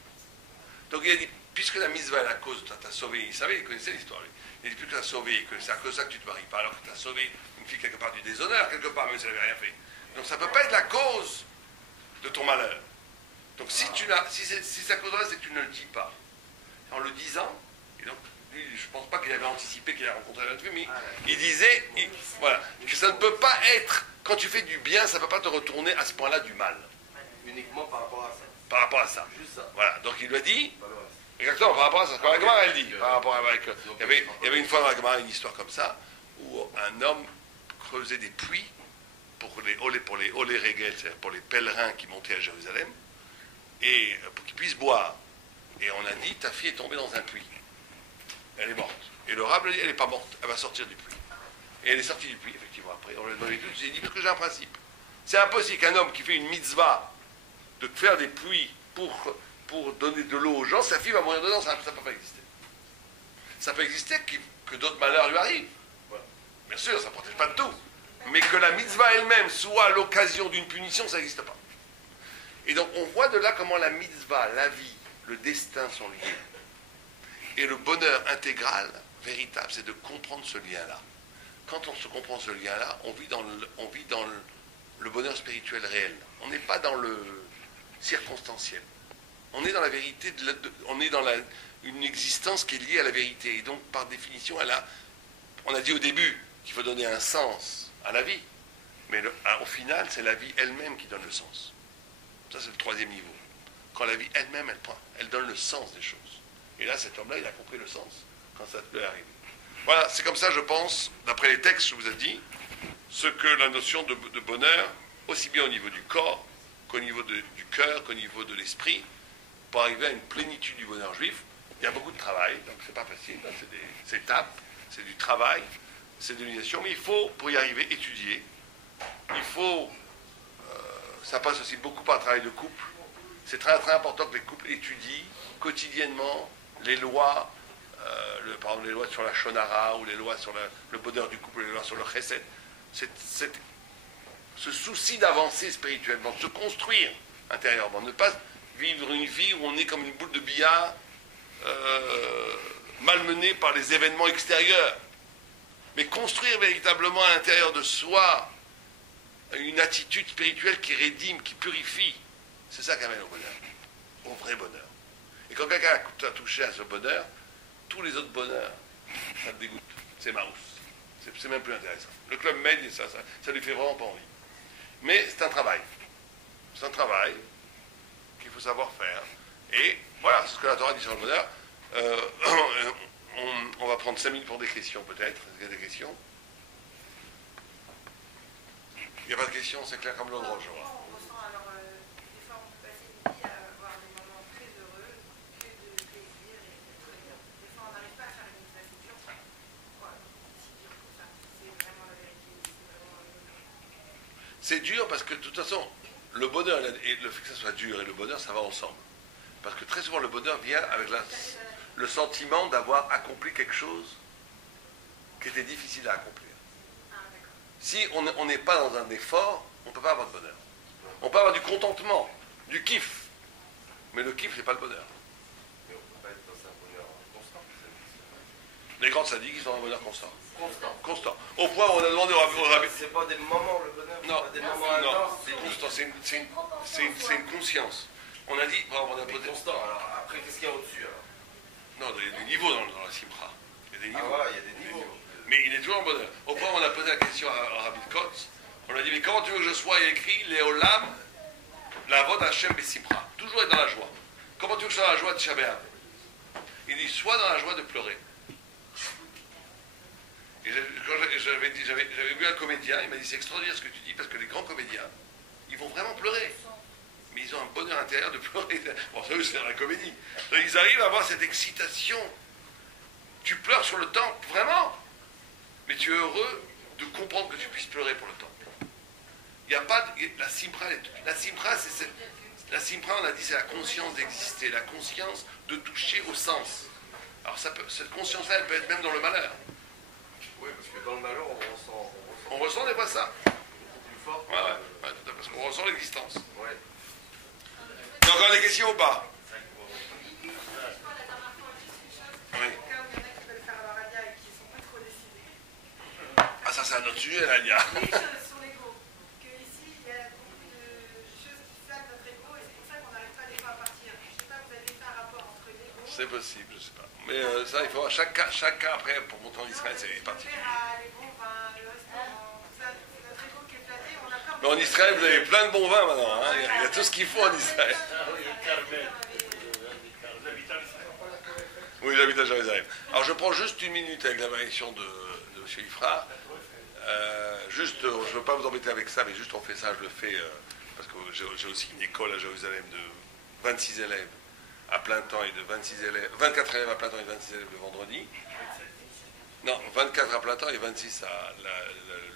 Donc il a dit, puisque la mitzvah est la cause, tu as sauvé, il connaissait l'histoire, lui. Il a dit, puisque tu as sauvé, que c'est à cause de ça que tu te maries pas, alors que tu as sauvé une fille quelque part du déshonneur, quelque part, même si elle n'avait rien fait. Donc ça ne peut pas être la cause de ton malheur. Donc si sa cause là, c'est que tu ne le dis pas. En le disant, et donc, lui, je ne pense pas qu'il avait anticipé qu'il allait rencontrer la fille, mais il disait, voilà, que ça ne peut pas être, quand tu fais du bien, ça ne peut pas te retourner à ce point-là du mal. Uniquement par rapport à ça. Par rapport à ça. Juste ça. Voilà, donc il lui a dit, Pas le reste. exactement, par rapport à ça. Quand la Gemara, elle dit, par rapport à... Il y avait une fois dans la Gemara une histoire comme ça, où un homme creusait des puits pour les olé regel, c'est-à-dire pour les pèlerins qui montaient à Jérusalem, et pour qu'ils puissent boire. Et on a dit, ta fille est tombée dans un puits. Elle est morte. Et le rab lui dit, elle n'est pas morte, elle va sortir du puits. Et elle est sortie du puits, effectivement, après. On lui a demandé tout, j'ai dit, parce que j'ai un principe. C'est impossible qu'un homme qui fait une mitzvah de faire des puits pour donner de l'eau aux gens, sa fille va mourir dedans, ça ne peut pas exister. Ça peut exister que d'autres malheurs lui arrivent. Bien sûr, ça ne protège pas de tout. Mais que la mitzvah elle-même soit l'occasion d'une punition, ça n'existe pas. Et donc on voit de là comment la mitzvah, la vie, le destin sont liés. Et le bonheur intégral, véritable, c'est de comprendre ce lien-là. Quand on se comprend ce lien-là, on vit dans le bonheur spirituel réel. On n'est pas dans le circonstanciel. On est dans la vérité, on est dans une existence qui est liée à la vérité. Et donc, par définition, on a dit au début qu'il faut donner un sens à la vie. Mais au final, c'est la vie elle-même qui donne le sens. Ça, c'est le troisième niveau. Quand la vie elle-même, elle donne le sens des choses. Et là, cet homme-là, il a compris le sens quand ça peut arriver. Voilà, c'est comme ça, je pense, d'après les textes que je vous ai dit, ce que la notion de bonheur, aussi bien au niveau du corps qu'au niveau du cœur, qu'au niveau de l'esprit, pour arriver à une plénitude du bonheur juif, il y a beaucoup de travail, donc c'est pas facile, c'est des étapes, c'est du travail, c'est de l'utilisation, mais il faut, pour y arriver, étudier. Il faut, ça passe aussi beaucoup par le travail de couple. C'est très, très important que les couples étudient quotidiennement les lois, par exemple les lois sur la shonara, ou les lois sur le bonheur du couple, les lois sur le chesed. Ce souci d'avancer spirituellement, de se construire intérieurement, ne pas vivre une vie où on est comme une boule de billard, malmenée par les événements extérieurs, mais construire véritablement à l'intérieur de soi une attitude spirituelle qui rédime, qui purifie. C'est ça qui amène au bonheur, au vrai bonheur. Et quand quelqu'un a touché à ce bonheur, tous les autres bonheurs, ça te dégoûte. C'est marous. C'est même plus intéressant. Le club med, ça lui fait vraiment pas envie. Mais c'est un travail. C'est un travail qu'il faut savoir faire. Et voilà, c'est ce que la Torah dit sur le bonheur. On va prendre 5 minutes pour des questions, peut-être. Est-ce qu'il y a des questions? Il n'y a pas de questions, c'est clair comme l'eau de roche, je vois. C'est dur parce que de toute façon, le bonheur et le fait que ça soit dur et le bonheur, ça va ensemble. Parce que très souvent, le bonheur vient avec le sentiment d'avoir accompli quelque chose qui était difficile à accomplir. Si on n'est pas dans un effort, on ne peut pas avoir de bonheur. On peut avoir du contentement, du kiff. Mais le kiff, c'est pas le bonheur. Mais on ne peut pas être dans un bonheur constant. Les grands sadiques, ils ont un bonheur constant. Constant. Au point où on a demandé au rabbi. C'est pas des moments le bonheur. Non, pas des moments intenses. c'est constant, c'est une conscience. On a dit, on a posé. Constant. Alors après, qu'est-ce qu'il y a au-dessus alors? Non, il y a des niveaux dans la Simcha. Il y a des niveaux. Ah voilà, il y a des niveaux. Mais il est toujours en bonheur. Au point où on a posé la question à Rabbi Kotz, on lui a dit, mais comment tu veux que je sois? Il y a écrit, Léolam, la vod Hashem Besimcha. Toujours être dans la joie. Comment tu veux que je sois dans la joie de Shabbat? Il dit, sois dans la joie de pleurer. Et j'avais vu un comédien, il m'a dit, c'est extraordinaire ce que tu dis, parce que les grands comédiens, ils vont vraiment pleurer. Mais ils ont un bonheur intérieur de pleurer. Bon, ça, c'est dans la comédie. Donc, ils arrivent à avoir cette excitation. Tu pleures sur le temple, vraiment. Mais tu es heureux de comprendre que tu puisses pleurer pour le temple. Il n'y a pas la simpra, la simpra, on a dit, c'est la conscience d'exister, la conscience de toucher au sens. Alors cette conscience-là, elle peut être même dans le malheur. Oui, parce que dans le malheur, On ressent des fois ça. plus fort. Ouais, parce qu'on ressent l'existence. Ouais. Il y a encore des questions ou pas? Oui. Ah, ça c'est un autre sujet, là, il y a. Les choses sur l'ego. Qu'ici, il y a beaucoup de choses qui flattent notre ego et c'est pour ça qu'on n'arrive pas des fois à partir. Je ne sais pas, vous avez fait un rapport entre l'ego. C'est possible, je ne sais pas. Mais ça, il faut voir chaque cas après, pour monter en Israël, c'est particulier. Mais en Israël, vous avez plein de bons vins maintenant. Hein. Il y a tout ce qu'il faut en Israël. Oui, j'habite à Jérusalem. Alors je prends juste une minute avec la malédiction de M. Ifra. Juste, je ne veux pas vous embêter avec ça, mais juste on fait ça, je le fais, parce que j'ai aussi une école à Jérusalem de 26 élèves à plein temps et de 24 élèves à plein temps et 26 élèves le vendredi. Non, 24 à plein temps et 26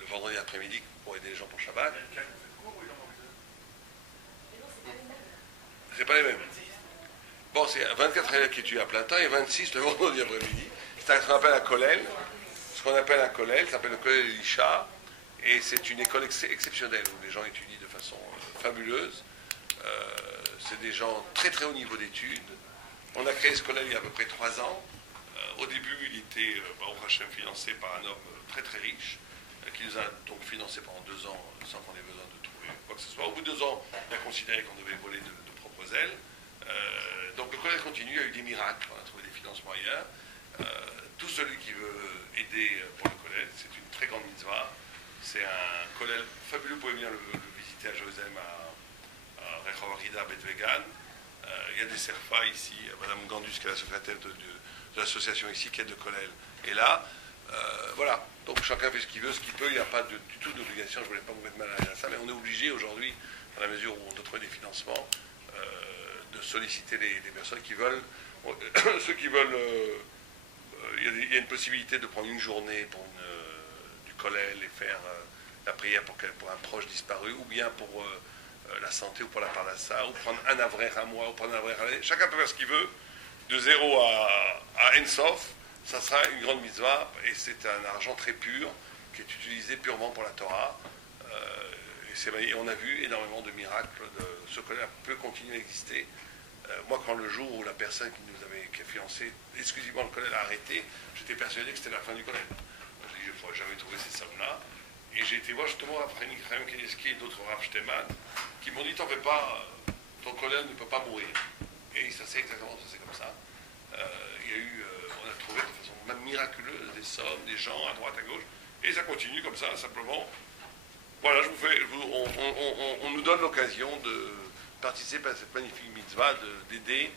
le vendredi après-midi pour aider les gens pour Shabbat. C'est pas les mêmes. Bon, c'est 24 élèves qui étudient à plein temps et 26 le vendredi après-midi. C'est ce qu'on appelle un kollel. Ce qu'on appelle un kollel, ça s'appelle le kollel Elisha. Et c'est une école exceptionnelle où les gens étudient de façon fabuleuse. C'est des gens très très haut niveau d'études. On a créé ce kollel il y a à peu près 3 ans. Au début, il était au Hachem financé par un homme très très riche, qui nous a donc financé pendant 2 ans sans qu'on ait besoin de trouver quoi que ce soit. Au bout de 2 ans, il a considéré qu'on devait voler de propres ailes. Donc le kollel continue, il y a eu des miracles, on a trouvé des financements ailleurs. Tout celui qui veut aider pour le kollel, c'est une très grande mitzvah. C'est un kollel fabuleux, vous pouvez venir le visiter à Jérusalem, à Rehov Rida Bet-Vegan. Il y a des serfas ici, Madame Gandus, qui est la secrétaire de l'association ici, qui aide le kollel. Et là, voilà, donc chacun fait ce qu'il veut, ce qu'il peut, il n'y a pas du tout d'obligation, je ne voulais pas vous mettre mal à ça, mais on est obligé aujourd'hui, dans la mesure où on doit trouver des financements, de solliciter les personnes qui veulent, ceux qui veulent, il y a une possibilité de prendre une journée pour du kollel et faire la prière pour un proche disparu, ou bien pour la santé ou pour la parnassa, ou prendre un avrer à mois, ou prendre un avrer à l'année. Chacun peut faire ce qu'il veut, de 0 à Ensof. Ça sera une grande mitzvah, et c'est un argent très pur, qui est utilisé purement pour la Torah. Et on a vu énormément de miracles. Ce kollel peut continuer à exister. Moi, quand le jour où la personne qui a financé exclusivement le kollel a arrêté, j'étais persuadé que c'était la fin du kollel. Je dis, je ne pourrais jamais trouver ces sommes-là. Et j'ai été voir justement après Chaim Kanievski et d'autres Rav Shteman, qui m'ont dit, t'en fais pas, ton kollel ne peut pas mourir. Et ça s'est exactement passé comme ça. Il y a eu, on a trouvé de façon même miraculeuse des sommes, des gens à droite, à gauche, et ça continue comme ça, simplement. Voilà, on nous donne l'occasion de participer à cette magnifique mitzvah, d'aider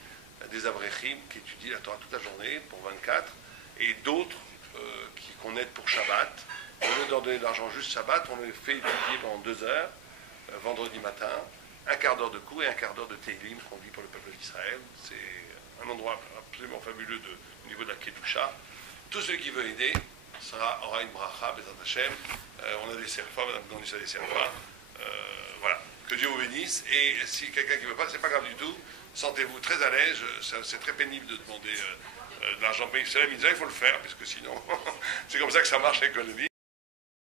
des avrechim qui étudient la Torah toute la journée, pour 24, et d'autres qu'on aide pour Shabbat. Au lieu de leur donner de l'argent juste Shabbat, on les fait étudier pendant 2 heures, vendredi matin, un quart d'heure de cours et un quart d'heure de Teilim qu'on dit pour le peuple d'Israël. C'est un endroit absolument fabuleux au niveau de la Kedusha. Tout celui qui veut aider aura une bracha, Bezat Hashem. On a des serfas, Madame Gandus a des serfas. Voilà. Que Dieu vous bénisse. Et si quelqu'un qui ne veut pas, c'est pas grave du tout. Sentez-vous très à l'aise. C'est très pénible de demander de l'argent payé. C'est la mitzvah, il faut le faire, parce que sinon, c'est comme ça que ça marche avec l'économie.